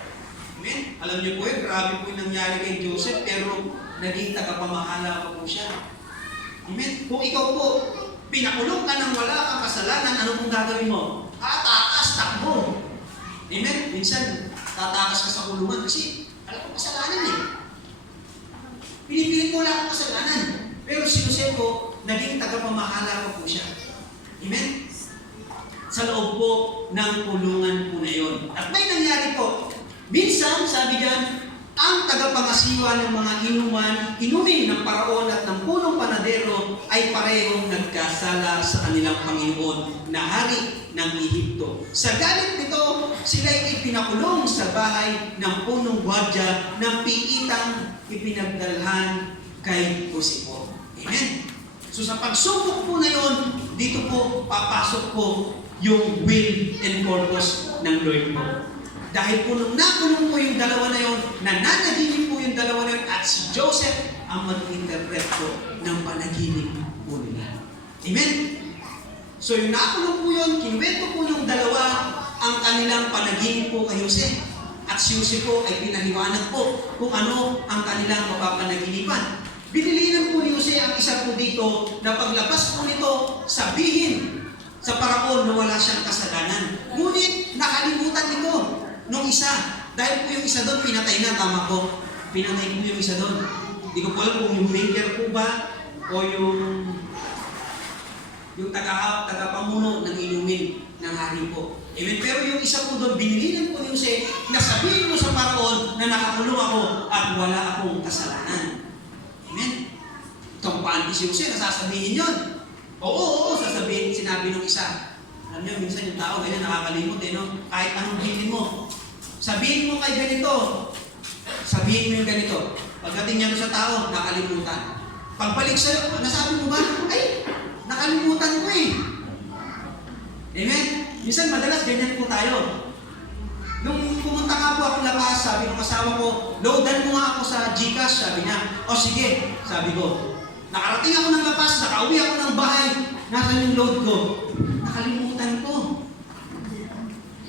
Amen? Alam niyo po grabe po yung nangyari kay Joseph, pero naging tagapamahala pa po siya. Amen? Kung ikaw po, pinakulong ka ng wala kang kasalanan, ano pong gagawin mo? Takas, takbo. Amen? Minsan, tatakas ka sa kulungan kasi alam ko kasalanan eh. Pinipilit mo wala kang kasalanan. Pero si Jose po, naging tagapamahala pa po siya. Amen? Sa loob po ng kulungan po na yun. At may nangyari po, minsan, sabi diyan, ang tagapangasiwa ng mga inumin ng paraon at ng punong panadero ay parehong nagkasala sa kanilang Panginoon na hari ng Ehipto. Sa galit nito, sila ay pinakulong sa bahay ng punong gwardiya ng piitang ipinagdalhan kay Jose po. Amen? So sa pagsubok po na yon, dito po papasok po yung will and purpose ng Lord po. Dahil po nung nakulong po yung dalawa na yun, nananaginip po yung dalawa na yun, at si Joseph ang mag-interpret po ng panaginip po nila. Amen? So yung nakulong po yun, kinuwento po ng dalawa ang kanilang panaginip po kay Jose. At si Jose po ay pinaliwanag po kung ano ang kanilang mapapanaginipan. Binilinan po ni Jose ang isa po dito na paglabas po nito, sabihin sa paraon na wala siyang kasalanan. Ngunit nakalimutan ito nung isa. Dahil po yung isa doon, pinatay na, tama po. Pinatay po yung isa doon. Hindi ko po alam kung yung maker po ba o yung tagapamuno ng inumin ng hari po. Amen. Pero yung isa po doon, binilinan po ni Jose na sabihin mo sa paraon na nakakulong ako at wala akong kasalanan. Amen. Kampante si Jose, nasasabihin yun. Oo, sasabihin, sinabi ng isa. Alam niyo, minsan yung tao ganyan nakakalimot no? Kahit anong bilin mo. Sabihin mo kay ganito. Sabihin mo yung ganito. Pagdating niya sa tao, nakalimutan. Pagbalik sa'yo, nasabi mo ba? Ay, nakalimutan ko eh. Amen? Minsan madalas ganyan po tayo. Nung pumunta nga po ako labas, sabi ng asawa ko, loadan mo nga ako sa GCash, sabi niya. O sige, sabi ko. Nakarating ako ng labas, nakauwi ako ng bahay, nasa yung load ko. Nakalimutan ko.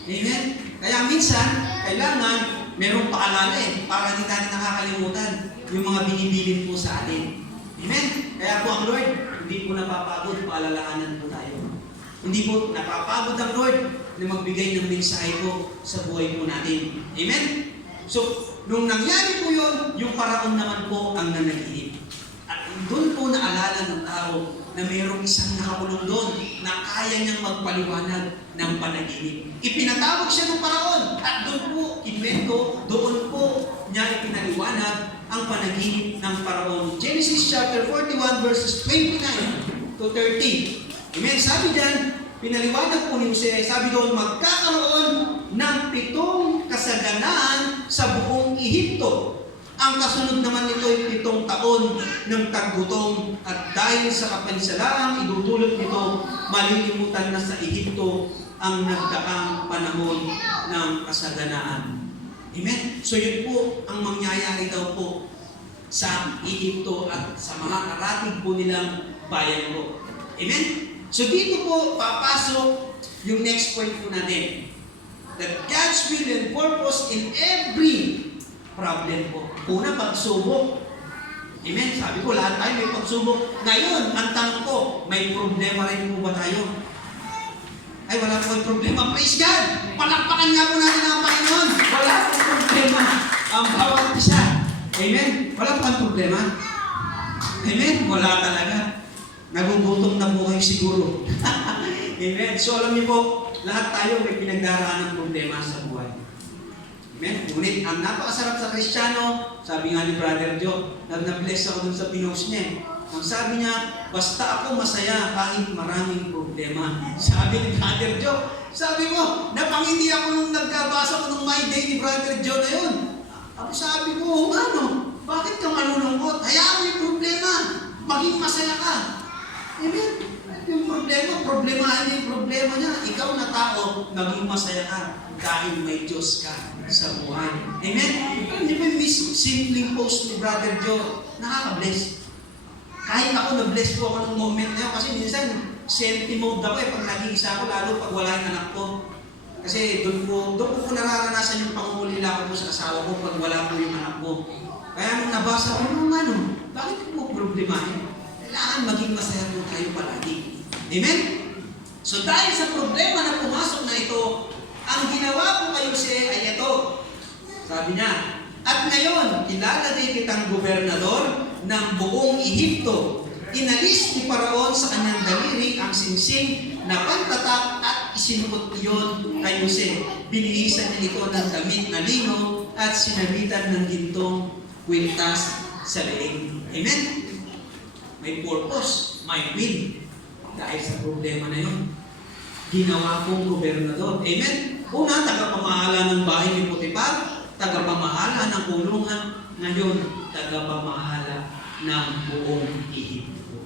Amen? Kaya minsan, kailangan merong paalala para hindi tayo nakakalimutan yung mga binibilin po sa atin. Amen? Kaya po ang Lord, hindi po napapagod, paalalahanan po tayo. Hindi po napapagod ang Lord na magbigay ng mensahe po sa buhay po natin. Amen? So, nung nangyari po yun, yung paraon naman po ang nanaginip. At doon po naalala ng tao na mayroong isang nakakulong doon na kaya niyang magpaliwanag ng panaginip. Ipinatawag siya ng paraon at doon po, doon po niya ipinaliwanag ang panaginip ng Paraon. Genesis chapter 41 verses 29 to 30. Amen. Sabi diyan, pinaliwanag po ni Jose, sabi doon, magkakaroon ng 7 kasaganaan sa buong Ehipto. Ang kasunod naman nito ay 7 taon ng taggutom at dahil sa kapansalaang idudulot nito, malilimutan na sa Ehipto ang nagdaang panahon ng kasaganaan. Amen? So yun po ang mangyayari daw po sa Ehipto at sa mga karatig po nilang bayan po. Amen? So dito po papasok yung next point po natin. That God's will and purpose in every problem po. Una, pagsubok. Amen? Sabi ko, lahat tayo may pagsubok. Ngayon, ang tanong ko, may problema rin po ba tayo? Ay, wala po problema. Praise God! Palakpakan nga po natin ang Panginoon. Wala po problema ang bawat isa. Amen? Wala po ang problema. Amen? Wala talaga. Nagugutom na po kayo siguro. Amen? So alam niyo po, lahat tayo may pinagdaraan ng problema sa buhay. Amen? Ngunit ang napakasarap sa Kristiyano, sabi nga ni Brother Joe, na-bless ako dun sa pinost niya. Ang sabi niya, basta ako masaya kahit maraming problema. Sabi ni Brother Joe, sabi mo, napangiti ako nung nagkabasa ko nung My Day ni Brother Joe na yun. Ako sabi ko, ano, bakit ka malulungkot? Hayaan mo yung problema. Maging masaya ka. Amen? Yung problemahin niya yung problema niya. Ikaw na tao, maging masaya ka dahil may Diyos ka sa buhay. Amen? Hindi ba yung simpleng post ni Brother Joe, nakaka-bless. Kahit ako na-bless po ako ng moment na yun, kasi minsan, senti mode ako pag nag-iisa ako, lalo pag wala yung anak ko. Kasi doon ko nararanasan yung pangungulila ko po sa asawa ko pag wala po yung anak ko. Kaya nung nabasa ko, bakit po problemahin? Kailangan maging masaya po tayo palagi. Amen? So dahil sa problema na pumasok na ito, ang ginawa ko kay Jose ay ito. Sabi niya, at ngayon, ilalagay kitang gobernador ng buong Ehipto. Inalis ni Paraon sa kanyang daliri ang singsing na pantatak at isinuot iyon kay Jose. Binihisan niya ito ng damit na lino at sinabitan ng gintong kwintas sa leeg. Amen? May purpose, may will. Dahil sa problema na yun, ginawa kong gobernador. Amen? Una, tagapamahala ng bahay ni Potiphar, tagapamahala ng kulungan, ngayon, tagapamahala ng buong Ehipto.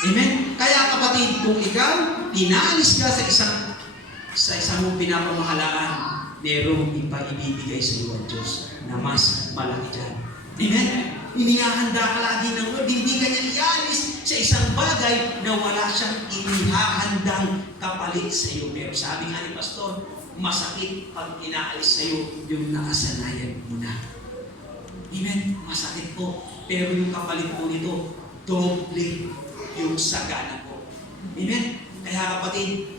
Amen? Kaya kapatid, kung ikaw, pinaalis ka sa isang mong pinapamahalaan, merong ipaibibigay sa iyo ang Diyos na mas malaki dyan. Amen? Inihahanda ka lagi ng Lord. Hindi ka niya ialis sa isang bagay na wala siyang inihahandang kapalit sa iyo. Pero sabi nga ni Pastor, masakit pag inaalis sa iyo yung nakasanayan mo na. Amen? Masakit po. Pero yung kapalit po nito, doble yung sagana po. Amen? Kaya kapatid,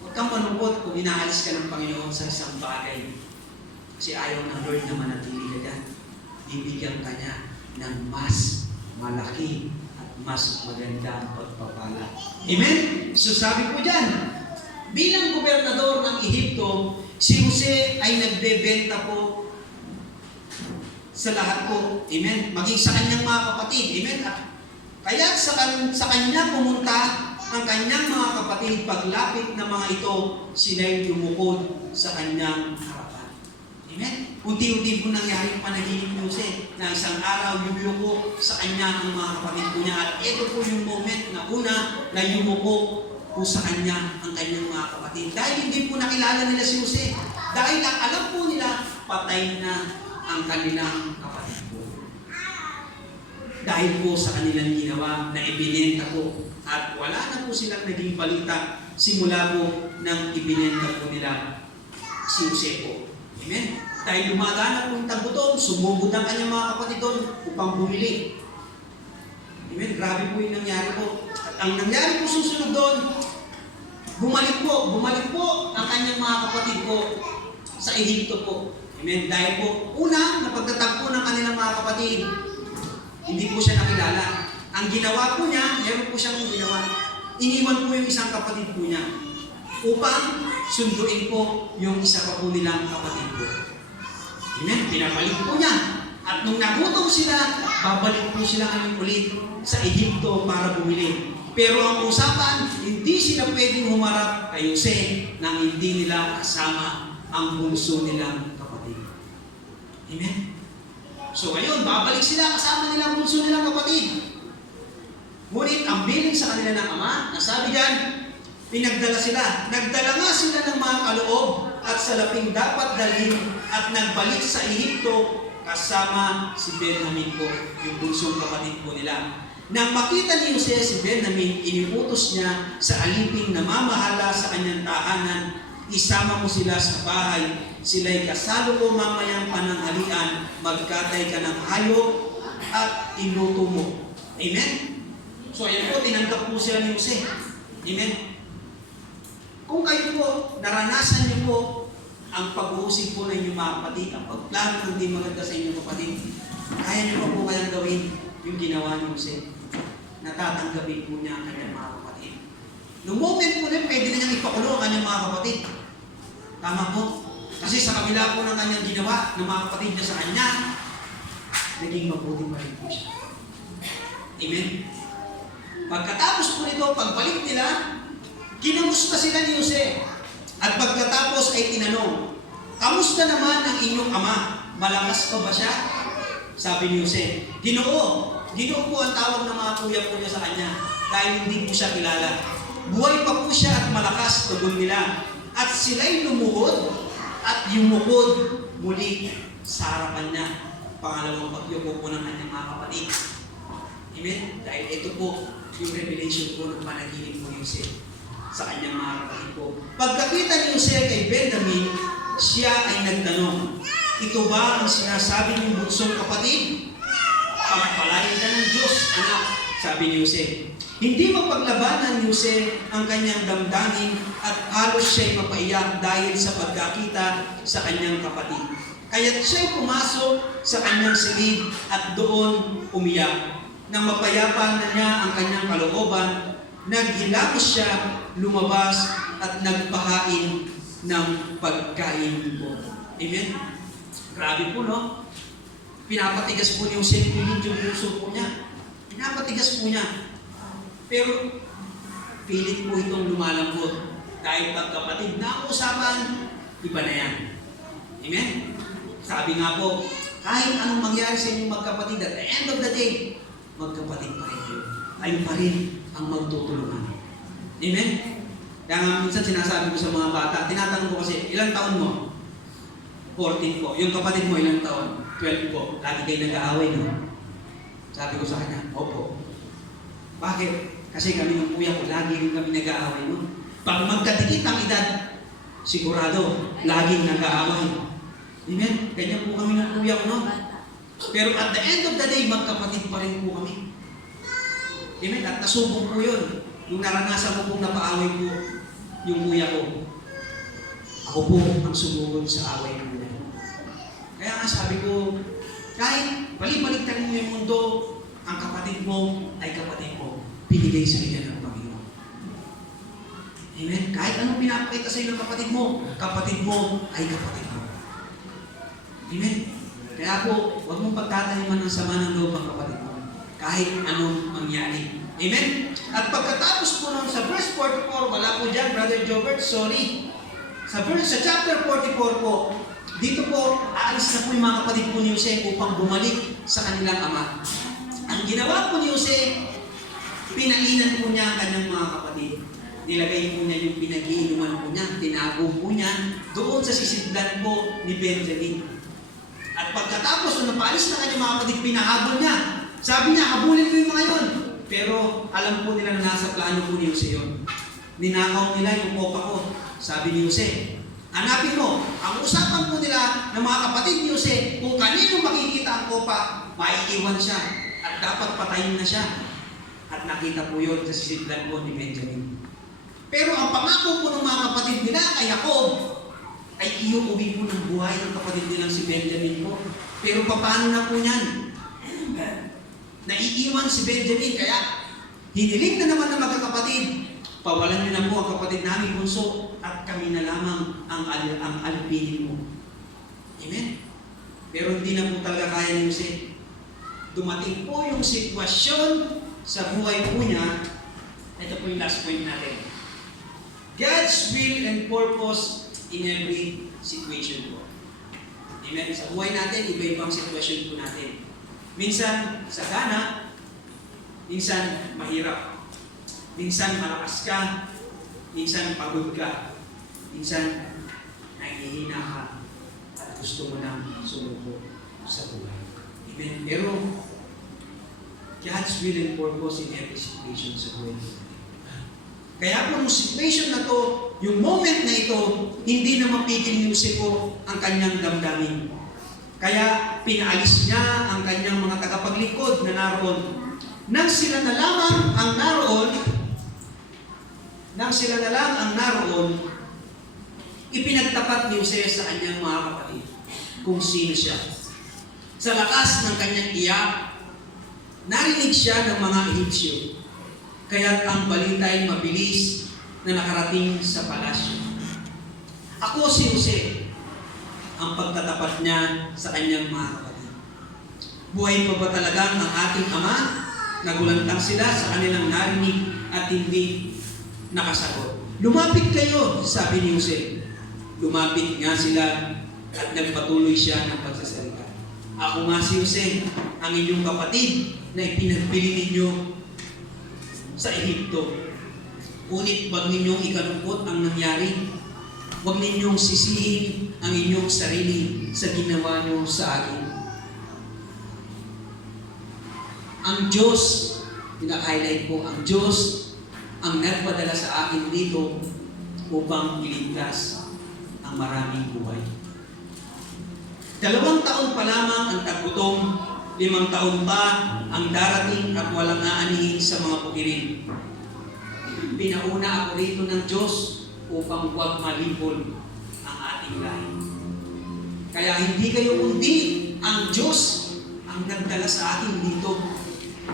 huwag kang manungkot kung inaalis ka ng Panginoon sa isang bagay. Kasi ayaw ng Lord na manatili ka dyan. Bibigyan ka niya ng mas malaki at mas magandang pagpapala. Amen? So sabi ko dyan, bilang gobernador ng Ehipto, si Jose ay nagbebenta po sa lahat po. Amen? Maging sa kanyang mga kapatid. Amen? At kaya sa kanya pumunta ang kanyang mga kapatid. Paglapit ng mga ito, sila'y lumukod sa kanyang harapan. Amen? Unti-unti po nangyari yung panaginip ni Jose na isang araw yumuko sa kanya ang mga kapatid po niya. At ito po yung moment na una na yumuko po sa kanya ang kanyang mga kapatid. Dahil hindi po nakilala nila si Jose. Dahil ang alam po nila, patay na ang kanilang kapatid po. Dahil po sa kanilang ginawa na ibinenta po. At wala na po silang naging balita simula po nang ibinenta po nila si Jose po. Amen? Dahil lumadaan po yung tagutong, sumugod ang kanyang mga kapatid doon upang bumili. Amen? Grabe po yung nangyari po. At ang nangyari po susunod doon, bumalik po ang kanyang mga kapatid po sa Ehipto po. Amen? Dahil po, una, napagtatagpo ng kanilang mga kapatid, hindi po siya nakilala. Ang ginawa po niya, meron po siyang ginawa. Iniwan po yung isang kapatid po niya upang sunduin po yung isa pa po nilang kapatid po. Amen? Pinabalik po niya. At nung nagutom sila, babalik po sila ngayon ulit sa Ehipto para bumili. Pero ang usapan, hindi sila pwedeng humarap kay Jose nang hindi nila kasama ang bunso nilang kapatid. Amen? So ngayon, babalik sila kasama nila ang bunso nilang kapatid. Ngunit ang bilin sa kanila ng ama, nasabi diyan, pinagdala sila. Nagdala nga sila ng mga kaloob at salaping dapat dalhin at nagbalik sa Ehipto kasama si Benjamin po, yung bunsong kapatid po nila. Nang makita ni Jose si Benjamin, iniutos niya sa aliping na mamahala sa kanyang tahanan, isama mo sila sa bahay, sila'y kasalo ko mamayang pananghalian, magkatay ka ng hayop at iluto mo. Amen? So ayan po, tinanggap po sila ni Jose. Amen? Kung kayo po, naranasan niyo po ang pag-uusig po ng inyong mga kapatid, ang pagplano ng hindi maganda sa inyong kapatid, kaya niyo pa po kayang gawin yung ginawa ni Jose. Natatanggapin po niya ang kanyang mga kapatid. Noong moment po rin, pwede na niyang ipakulong ang kanyang mga kapatid. Tama po? Kasi sa kabila po ng kanyang ginawa ng mga kapatid niya sa kanya, naging mabuti pa rin po siya. Amen? Pagkatapos po nito, pagbalik nila, kinamusta sila ni Jose. At pagkatapos ay tinanong, kamusta naman ang inyong ama? Malakas pa ba siya? Sabi ni Jose, Ginoo. Ginoo po ang tawag ng mga kuya po niya sa kanya dahil hindi po siya kilala. Buhay pa po siya at malakas, tugon nila. At sila'y lumuhod at yumukod muli sa harapan niya. Pangalawang pagyuko po ng kanyang mga kapatid. Amen? Dahil ito po yung revelation po ng panaginip po ni Jose sa kanyang mga kapatid po. Pagkakita ni Jose kay Benjamin, siya ay nagtanong, ito ba ang sinasabi ng bunsong kapatid? Pagpalain ka ng Diyos, anak, sabi ni Jose. Hindi mapaglabanan ni Jose ang kanyang damdamin at halos siya'y mapaiyak dahil sa pagkakita sa kanyang kapatid. Kaya't siya'y pumasok sa kanyang silid at doon umiyak. Nang mapayapa na niya ang kanyang kalooban, naghilamos siya, lumabas at nagpahain ng pagkain po. Amen? Grabe po, no? Pinapatigas po ni Jose yung puso po niya. Pinapatigas po niya. Pero, pilit po itong lumalambot. Dahil pagkapatid na ang usapan, iba na yan. Amen? Sabi nga po, kahit anong mangyari sa inyong magkapatid, at the end of the day, magkapatid pa rin kayo. Kayo pa rin ang magtutulungan. Amen? Kaya nga minsan sinasabi ko sa mga bata, tinatanong ko kasi, ilang taon mo? 14 po. Yung kapatid mo, ilang taon? 12 po. Lagi kayo nag-aaway, no? Sabi ko sa kanya, opo. Bakit? Kasi kami ng kuya ko, lagi rin kami nag-aaway, no? Pag magkadikit ang edad, sigurado, laging nag-aaway. Amen? Ganyan po kami ng kuya ko, no? Pero at the end of the day, magkapatid pa rin po kami. Amen? At nasubok po yun. Yung naranasan ko pong napaaway po yung kuya ko. Ako po ang sumugod sa away ng kuya ko. Kaya nga sabi ko, kahit balik-balik mo yung mundo, ang kapatid mo ay kapatid mo. Pinigay sa iyo ng Panginoon. Amen? Kahit anong pinapakita sa iyo ng kapatid mo ay kapatid mo. Amen? Kaya po, huwag mong pagtataniman ng sama ng loob ang kapatid mo. Kahit anong mangyari. Amen? At pagkatapos po nun sa verse 44, wala po dyan, Brother Jobert, sorry. Sa chapter 44 po, dito po, aalis na po yung mga kapatid po ni Jose upang bumalik sa kanilang ama. Ang ginawa po ni Jose, pinainan po niya ang kanyang mga kapatid. Nilagay po niya yung pinag-iinuman po niya, tinago po niya doon sa sisidlan po ni Benjamin. At pagkatapos, nung napaalis na kanyang mga kapatid, pinahabol niya. Sabi niya, habulin ko yung mga yun. Pero alam po nila na nasa plano po ni Jose yun. Ninakaw nila yung kopa ko. Sabi ni Jose, hanapin mo. Ang usapan po nila ng mga kapatid ni Jose, kung kanino makikita ang kopa, maiiwan siya. At dapat patayin na siya. At nakita po yun sa sisidlan po ni Benjamin. Pero ang pangako po ng mga kapatid nila kay Jacob, ay iuuwi po ng buhay ng kapatid nilang si Benjamin po. Pero paano na po niyan? Naiiwan si Benjamin, kaya hiniling na naman ng magkakapatid, pawalan niyo na po ang kapatid namin bunso at kami na lamang ang alipinin mo. Amen? Pero hindi na po talaga kaya ni Jose. Dumating po yung sitwasyon sa buhay po niya. Ito po yung last point natin. God's will and purpose in every situation po. Amen? Sa buhay natin, iba-ibang sitwasyon po natin. Minsan, sagana. Minsan, mahirap. Minsan, malakas ka. Minsan, pagod ka. Minsan, nahihina ka. At gusto mo nang sumuko sa buhay. Amen? Pero, God's will and purpose in every situation sa buhay natin. Kaya po yung situation na to, yung moment na ito, hindi na mapigil ni Josepo ang kanyang damdamin. Kaya pinaalis niya ang kanyang mga tagapaglingkod na naroon. Nang sila na lamang ang naroon, ipinagtapat ni Jose sa kanyang mga kapatid kung sino siya. Sa lakas ng kanyang iyak, narinig siya ng mga Ehipsyo. Kaya't ang balita ay mabilis na nakarating sa palasyo. Ako si Jose, ang pagtatapat niya sa kanyang mga kapatid. Buhay pa ba talaga ang ating ama? Nagulantang sila sa kanilang narinig at hindi nakasagot. Lumapit kayo, sabi ni Jose. Lumapit nga sila at nagpatuloy siya ng pagsasalita. Ako nga si Jose, ang inyong kapatid na ipinagbili ninyo sa Ehipto. Ngunit wag ninyong ikalungkot ang nangyari. Huwag ninyong sisihin ang inyong sarili sa ginawa niyo sa akin. Ang Diyos, pinaka-highlight po, ang Diyos ang nagpadala sa akin dito upang iligtas ang maraming buhay. 2 taon pa lamang ang taggutom, 5 taon pa ang darating at walang aanihin sa mga pugirin. Pinauna ako rito ng Diyos upang huwag malipol ang ating lahi. Kaya hindi kayo kundi ang Diyos ang nagdala sa atin dito.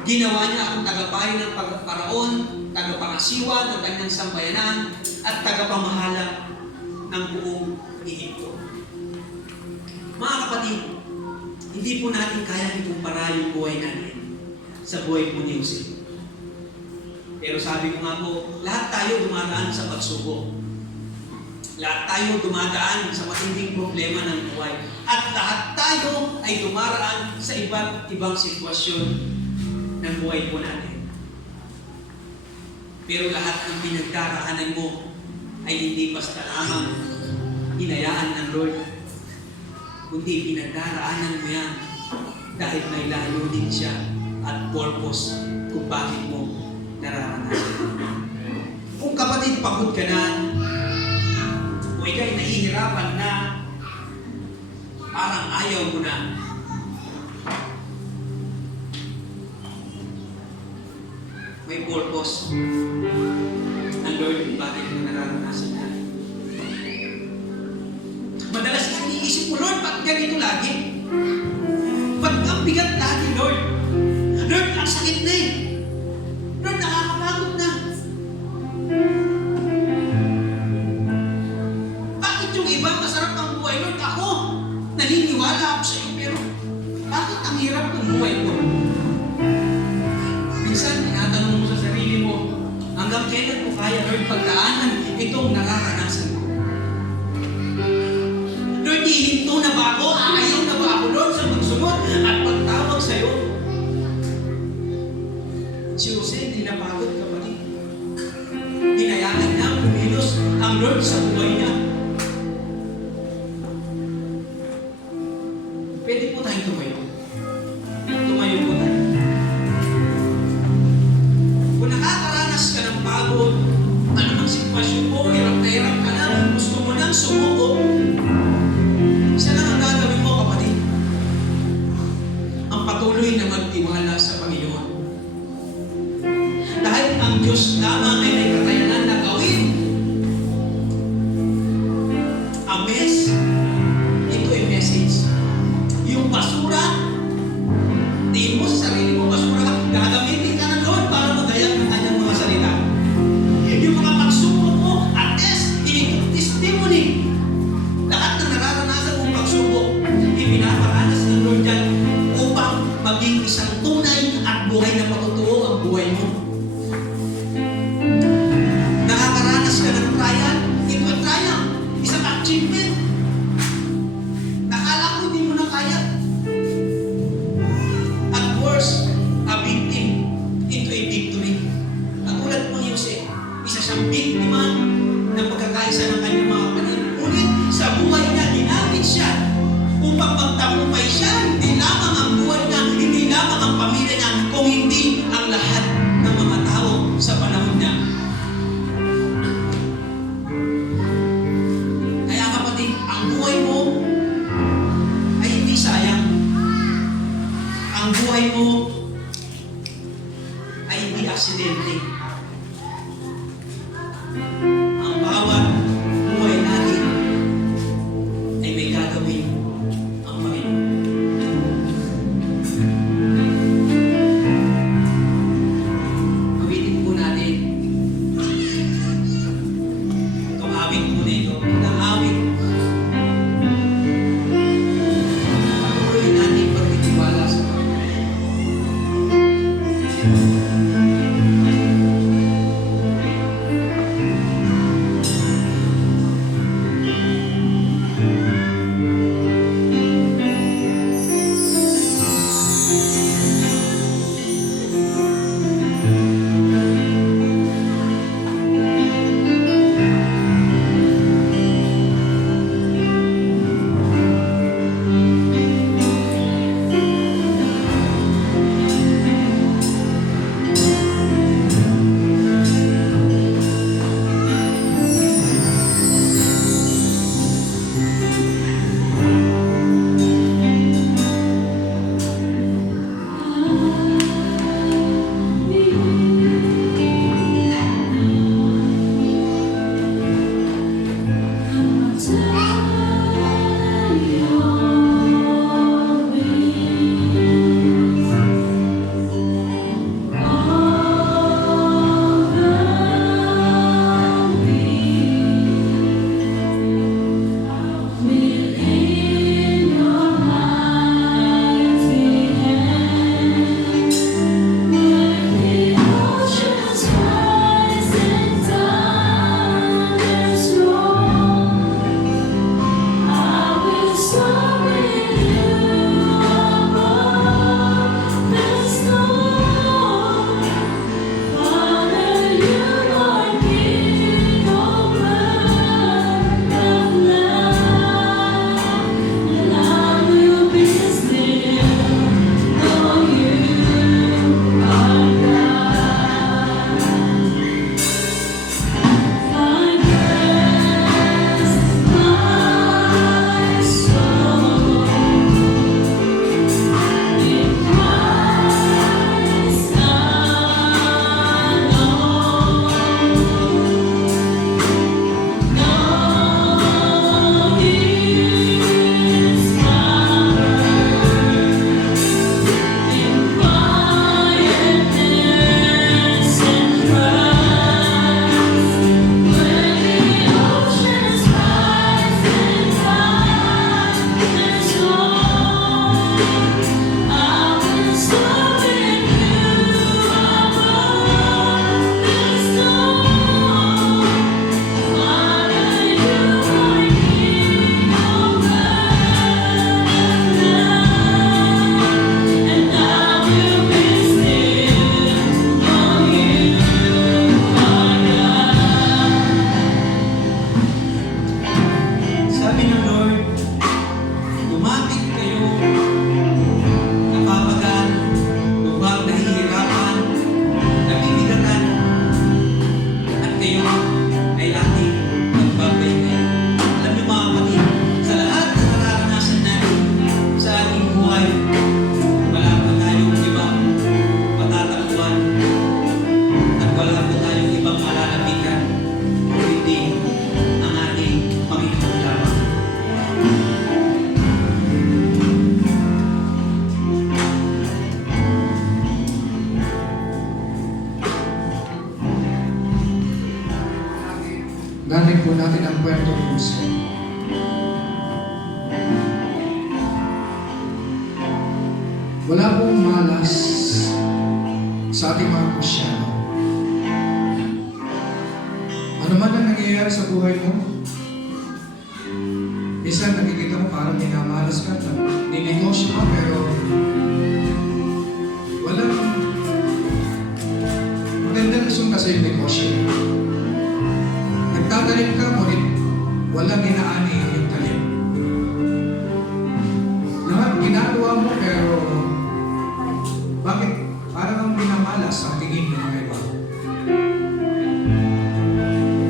Ginawa niya akong tagapayo ng Paraon, tagapangasiwa ng kanyang sambayanan, at tagapamahala ng buong Ehipto. Mga kapatid, hindi po natin kaya ikumpara yung buhay natin sa buhay po ni Jose. Pero sabi ko nga po, lahat tayo dumadaan sa pagsubok. Lahat tayo dumadaan sa matinding problema ng buhay. At lahat tayo ay dumaraan sa iba't ibang sitwasyon ng buhay po natin. Pero lahat ng pinagdaraanan mo ay hindi basta lamang hinayaan ng Lord, kundi pinagdaraanan mo yan dahil may layunin siya at purpose kung bakit mo nararanasan. Kung kapatid, pagod ka na, o ika'y nahihirapan na, parang ayaw mo na, may purpose ang Lord kung bakit mo nararanasan na. Madalas iniisip mo, Lord, ba't ganito lagi? Ba't ang bigat lagi, Lord? Lord, ang sakit na eh. Lord, nakakapagod na. Bakit yung iba masarap ang buhay, Lord? Ako, naniniwala ako sa iyo, pero bakit ang hirap ng buhay ko? Minsan, tinatanong mo sa sarili mo, hanggang kailan ko kaya, Lord, pagdaanan itong nararanasan ko? Lord, hihinto na ba ako? Ayaw na ba ako, Lord, sa pagsunod at pagtawag sa iyo? Si Jose, hindi napagod, kapatid. Hinayaan niya kumilos ang Lord sa buhay niya. Pwede po tayong tumayo. Tumayo po tayo. Kung nakakaranas ka ng pagod, anumang sitwasyon mo, hirap na hirap ka na, gusto mo nang sumuko, isa lang ang gagawin mo, kapatid. Ang patuloy na magtiwala sa Panginoon. Dahil ang Diyos lamang ay may kakayanan na gawin ang mess. Ito ay message. Yung basura, tingin mo sa sarili mo basura, gagamitin ka ng Lord para magayak ng kanyang mga salita. Yung mga pagsubok mo, at least, testimony. Lahat na nararanasan mong pagsubok, ipinaparana isang tunay at buhay na patutuo ang buhay mo. Nakakaranas ka ng trial, ito ay trial, isang achievement. Nakala mo hindi mo na kaya. At worst, a victim into a victory. Katulad mo Jose, isa siyang biktima ng pagkakaisa ng kanyang mga kapatid. Ngunit sa buhay niya, ginamit siya upang magtagumpay siya. Hindi lamang ang buhay niya, hindi lamang ang pamilya niya, kung hindi ang lahat ng mga tao sa panahon niya. Kaya kapatid, ang buhay mo ay hindi sayang. Ang buhay mo ay hindi aksidente. Ang bawat buhay natin ay may gagawin ang Panginoon. Awitin po natin itong awit po na ito. Itong awit. Patuloy natin pagtitiwala sa Panginoon. Galing po natin ang Puerto Rico. Wala pong malas sa ating mga Kristyano. Ano man ang nangyayari sa buhay mo, minsan nakikita mo parang minamalas ka, ninegosyo ka, pero walang magandang resulta sa iyong negosyo. Nagtatanim ka, ngunit walang inaani ang iyong tanim. Lahat ginagawa mo, pero bakit parang ang minamalas sa tingin ng mga iba?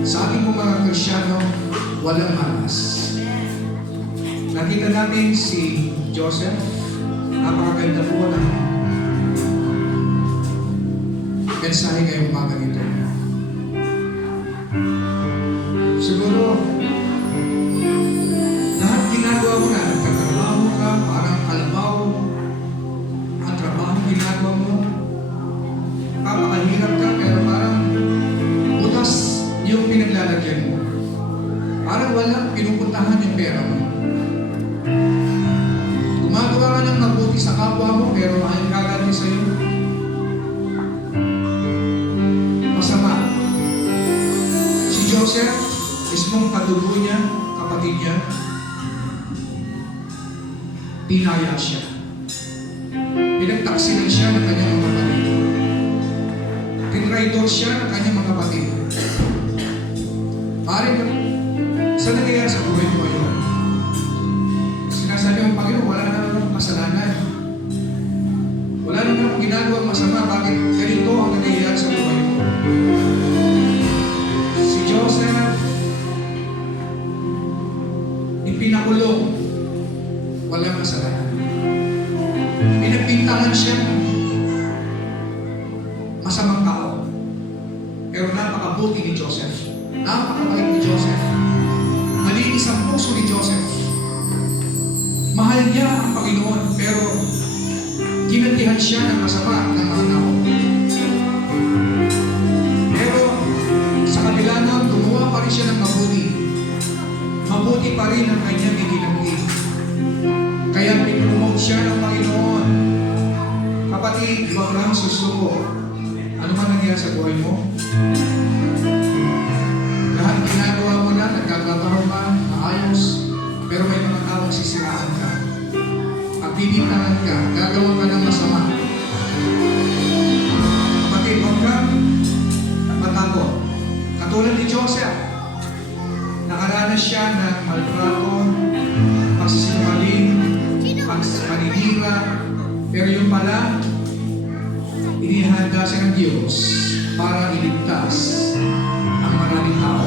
Sa ating mga Kristyano, walang malas. Nakita natin si Joseph, napakaganda po ng mensahe ngayong umaga nito. Siguro, lahat ginagawa mo na, nagtatrabaho ka, parang kalabaw, ang trabaho ginagawa mo, napakahirap ka, pero parang butas yung pinaglalagyan mo. Parang walang pinupuntahan yung pera mo. Gumagawa ka ng mabuti sa kapwa mo, pero ayaw kaganti sa'yo. Masama. Si Joseph, mismong kadugo niya, kapatid niya, pinaya siya. Pinagtaksilan siya ng kanyang mga kapatid. Tinraidor siya ng kanyang mga kapatid. Pare, sa nangyayari sa buhay mo ngayon, sinasabi ng Panginoon, wala na akong kasalanan. Wala na akong ginagawang masama. Bakit ganito ang nangyayari sa buhay mo? Si Joseph, ipinakulong, walang kasalanan. Pinagbintangan siya, masamang tao. Pero napakabuti ni Joseph. Napakabait ni Joseph. Malinis ang puso ni Joseph. Mahal niya ang Panginoon, pero ginantihan siya ng masama ng mga tao. Pero sa kabila nun, gumawa pa rin siya ng mabuti. Mabuti pa rin ang kanyang iginanti. Kaya pinromote siya ng Panginoon. Kapatid, huwag kang susuko. Ano man nangyari sa buhay mo? Lahat ginagawa mo na, nagkatrabaho ka, maayos, pero may mga taong sisiraan ka. Pagbibintangan ka, gagawa ka ng masama. Kapatid, huwag kang matakot. Katulad ni Joseph, nakaranas siya ng maltrato, pagsisinungaling, pagsisinungalinira, pero yung pala, inihanda siya ng Diyos para iligtas ang maraming tao.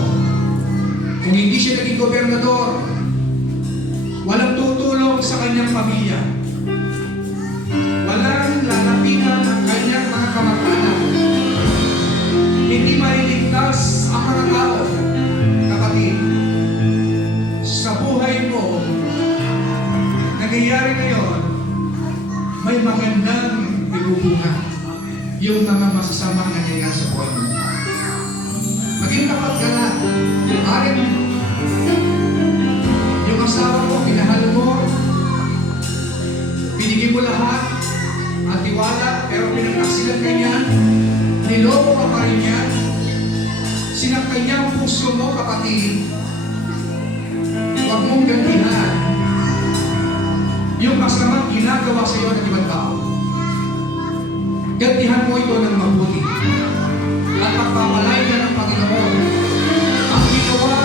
Kung hindi siya naging gobernador, walang tutulong sa kanyang pamilya. Walang lalapitan ang kanyang mga kamag-anak. Hindi mailigtas ang mga tao. Kapatid, sa buhay mo, nangyayari ngayon, may magandang ibubunga yung mga masasamang nangyayari sa buhay mo. Maging tapat ka na. Arin, yung asawa mo, pinahal mo, binigay mo lahat, at tiwala, pero pinagtaksilan ka niya, niloko ka pa rin niya, sinaktan niya ang puso mo, kapatid. Huwag mong gantihan yung masamang ginagawa sa iyo ng ibang tao. Gantihan mo ito ng mabuti. At pagpapalay ka ng Panginoon. Ang ginawa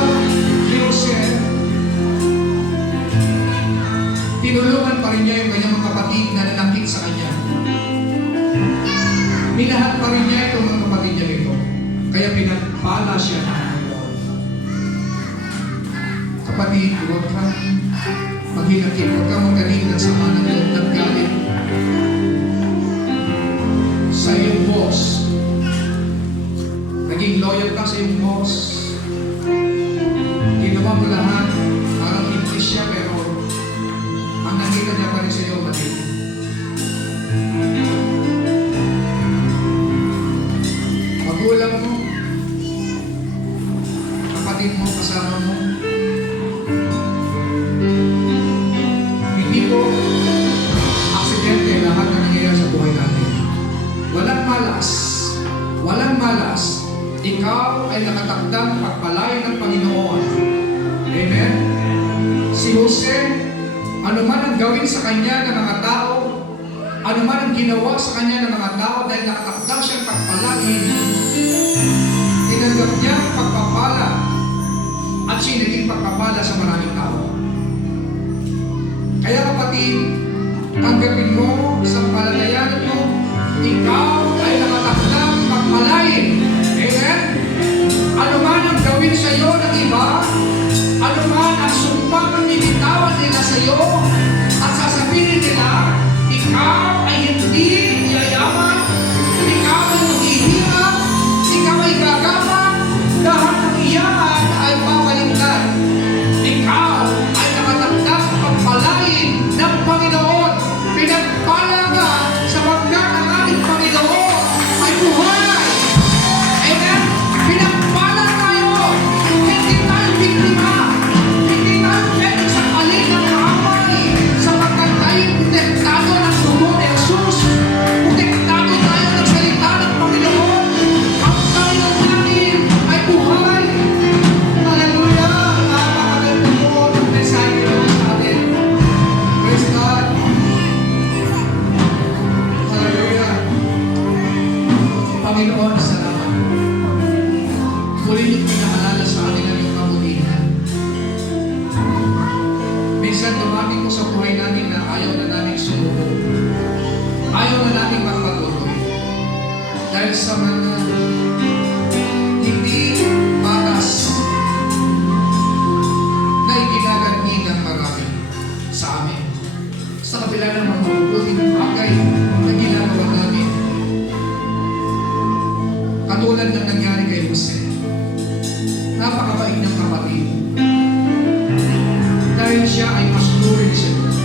ni Jose, tinulungan pa rin niya yung kanyang mga kapatid na nanakit sa kanya. Minahal pa rin niya itong mga kapatid niya ito. Kaya pinagpala siya ng Panginoon. Kapatid, huwag kang maghinakit. Huwag kang magaling ng sama ng loob ng galit sa iyong boss. Naging loyal ka sa iyong boss. Ginawa mo lahat. Parang hindi siya, pero ang nakita niya pa rin sa iyo, batid. Magulang mo, kapatid mo, kasama mo, hindi po aksidente lahat na nangyayari sa buhay ay nakatakdang pagpalain ng Panginoon. Amen? Si Jose, ano man ang gawin sa kanya ng mga tao, ano man ang ginawa sa kanya ng mga tao, dahil nakatakdang siyang pagpalain, tinanggap niya ang pagpapala at siya naging pagpapala sa maraming tao. Kaya kapatid, tanggapin mo sa palalayanan mo, ikaw ay nakatakdang pagpalain. Amen? Ano man ang gawin sa iyo ng iba, ano man ang sumpang nilitawan nila sa iyo, at sasabihin nila, ikaw ay hindi yayaman, ikaw ay maghihirap, ikaw ay gagapang, lahat ng iyan ay babaliktad. Ikaw ay nakatakdang pagpalain ng Panginoon. Pinagpala ka sapagkat ang ating Panginoon ay buhay. Amen? Pinagpala tayo. Hindi tayo biktima. Hindi tayo pwedeng sakalin ng away sapagkat tayo protektado ng dugo ni Jesus. Protektado tayo ng salita ng Panginoon. Ang tayo natin ay buhay. Hallelujah! Napakaganda po ng mensahe nyo sa atin. Praise God! Hallelujah! Panginoon, salamat. Muli niyong pinahalala sa atin ang iyong kabutihan. Minsan dumating po sa buhay natin na ayaw na namin sumuko. Ayaw na natin magpatuloy. Dahil sa mga hindi patas na iginaganti ng marami sa amin. Sa kabila ng mga mabubuting bagay na ginagawa namin. Katulad ng nangyari kay Jose. Napakabait ng kapatid. Dahil siya ay masunurin sa Diyos.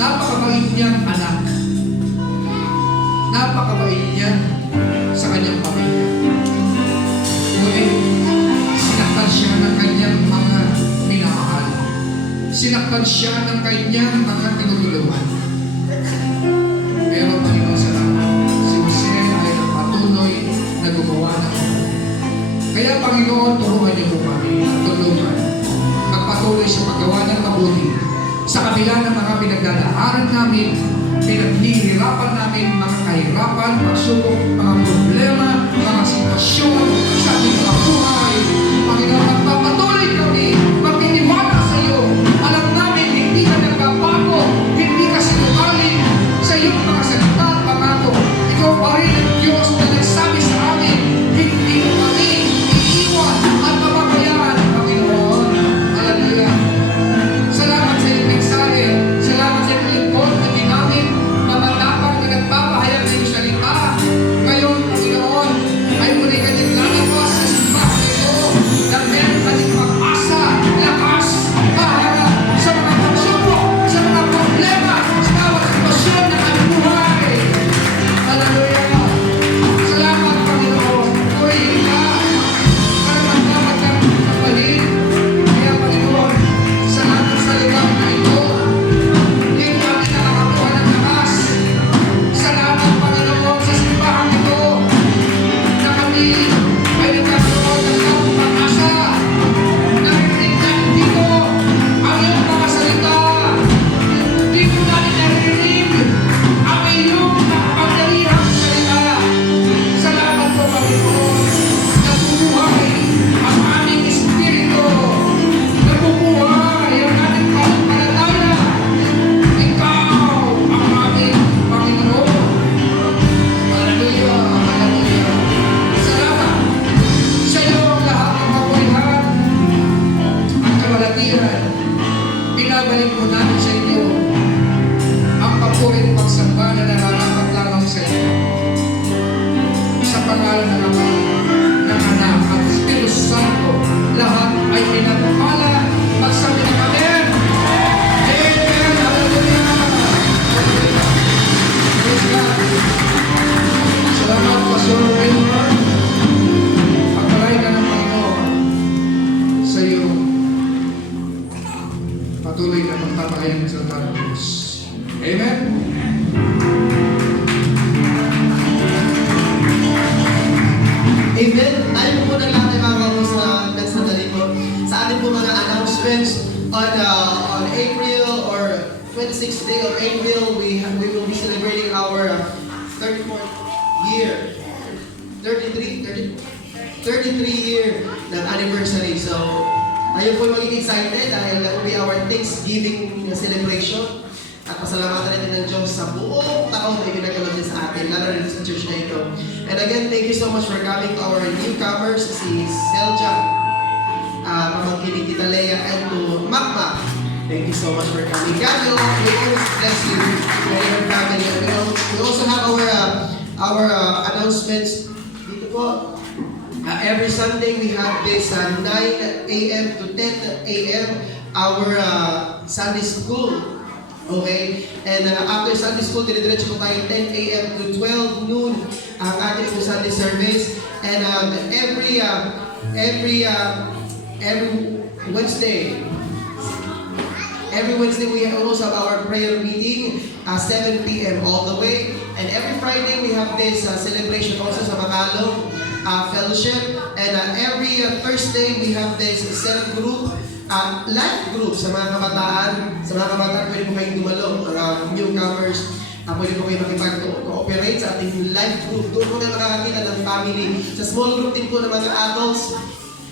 Napakabait niyang anak. Napakabait niya sa kanyang pamilya. Ngunit, sinaktan siya ng kanyang mga minamahal. Sinaktan siya ng kanyang mga tinutulungan. Pero Panginoon, salamat. Si Jose ay patuloy na gumawa ng mga. Kaya Panginoon, turuan niyo po kami at tulungan. Magpatuloy sa paggawa ng mabuti. Sa kabila ng mga pinagdadaanan namin, pinaghihirapan namin, mga kahirapan, pagsubok, mga problema, mga sitwasyon sa ating mga buhay. Panginoon, magpapatuloy kami, magtitiwala sa iyo. Alam namin, hindi ka nagbabago, hindi ka sinungaling sa iyong mga salita at pangako. Ikaw pa rin ang Diyos na nagsabi sa amin, hindi mo kami iiwan at mapabayaan, Panginoon. Hallelujah. Salamat sa iyong mensahe. Salamat sa iyong lingkod na ginamit, mamatapang na nagpapahayag ng iyong salita. Ngayon, Panginoon, ay muli kanyang lalabas sa simbahan ito na meron kanyang pag-asa, lakas, paharap sa mga pagsubok, sa mga problema, sa bawat sitwasyon ng aming buhay. Hallelujah. Salamat, Panginoon. Purihin ka para magdapat ng kapalit. Kaya, Panginoon, salamat sa lugar na ito. Dito kami nakakakuha ng lakas. Salamat, Panginoon, sa simbahan ito na kami ay nagkakaroon ng bagong pag-asa. Narinig namin dito ang iyong mga salita. Dito namin narinig ang iyong pagdalihang salita. Salamat po, Panginoon. Nabubuhay ang aming espiritu. Nabubuhay ang aming pananampalataya. Ikaw ang aming Panginoon. Hallelujah, hallelujah. Salamat sa iyo ang lahat ng kapurihan at kamalatiran. Binabalik po namin sa inyo ang papuri at pagsamba na nararapat lamang sa iyo. Sa pangalan ng Ama, ng Anak at Espiritu Santo, lahat ay pinagpala. Magsabi ng Amen. Amen. Hallelujah. Praise God. Salamat, Pastor Raymond. Pagpalay ka ng Panginoon sa iyo. Patuloy na magpapahayag ng salita ng Diyos. Amen. Amen. Tayo po na April or 26th day of April, we will be celebrating our 34th year. 33 year ng anniversary. So, ayun po maging excited dahil that will be our Thanksgiving celebration. At pasalamatan natin ng Diyos sa buong taon na ibinagalog niya sa atin, lalo rin sa church na ito. And again, thank you so much for coming to our newcomers, si Selja, pamangkin ni Tita Lea, and to Makmak. Thank you so much for coming. God will always bless you and your family. And we also have our announcements dito po. Every Sunday we have this 9 a.m. to 10 a.m. our Sunday school. Okay? And after Sunday school, dire-diretso po tayo 10 a.m. to 12 noon ang ating po Sunday service. And every Wednesday we also have our prayer meeting 7 p.m. all the way. And every Friday we have this celebration also sa Makalong fellowship. And every Thursday we have this cell group, life group sa mga kabataan. Sa mga kabataan pwede po kayong dumalo, mga newcomers. Pwede po kayo makipag-cooperate sa ating life group. Doon po kayo makakakita ng family. Sa small group din po ng mga adults,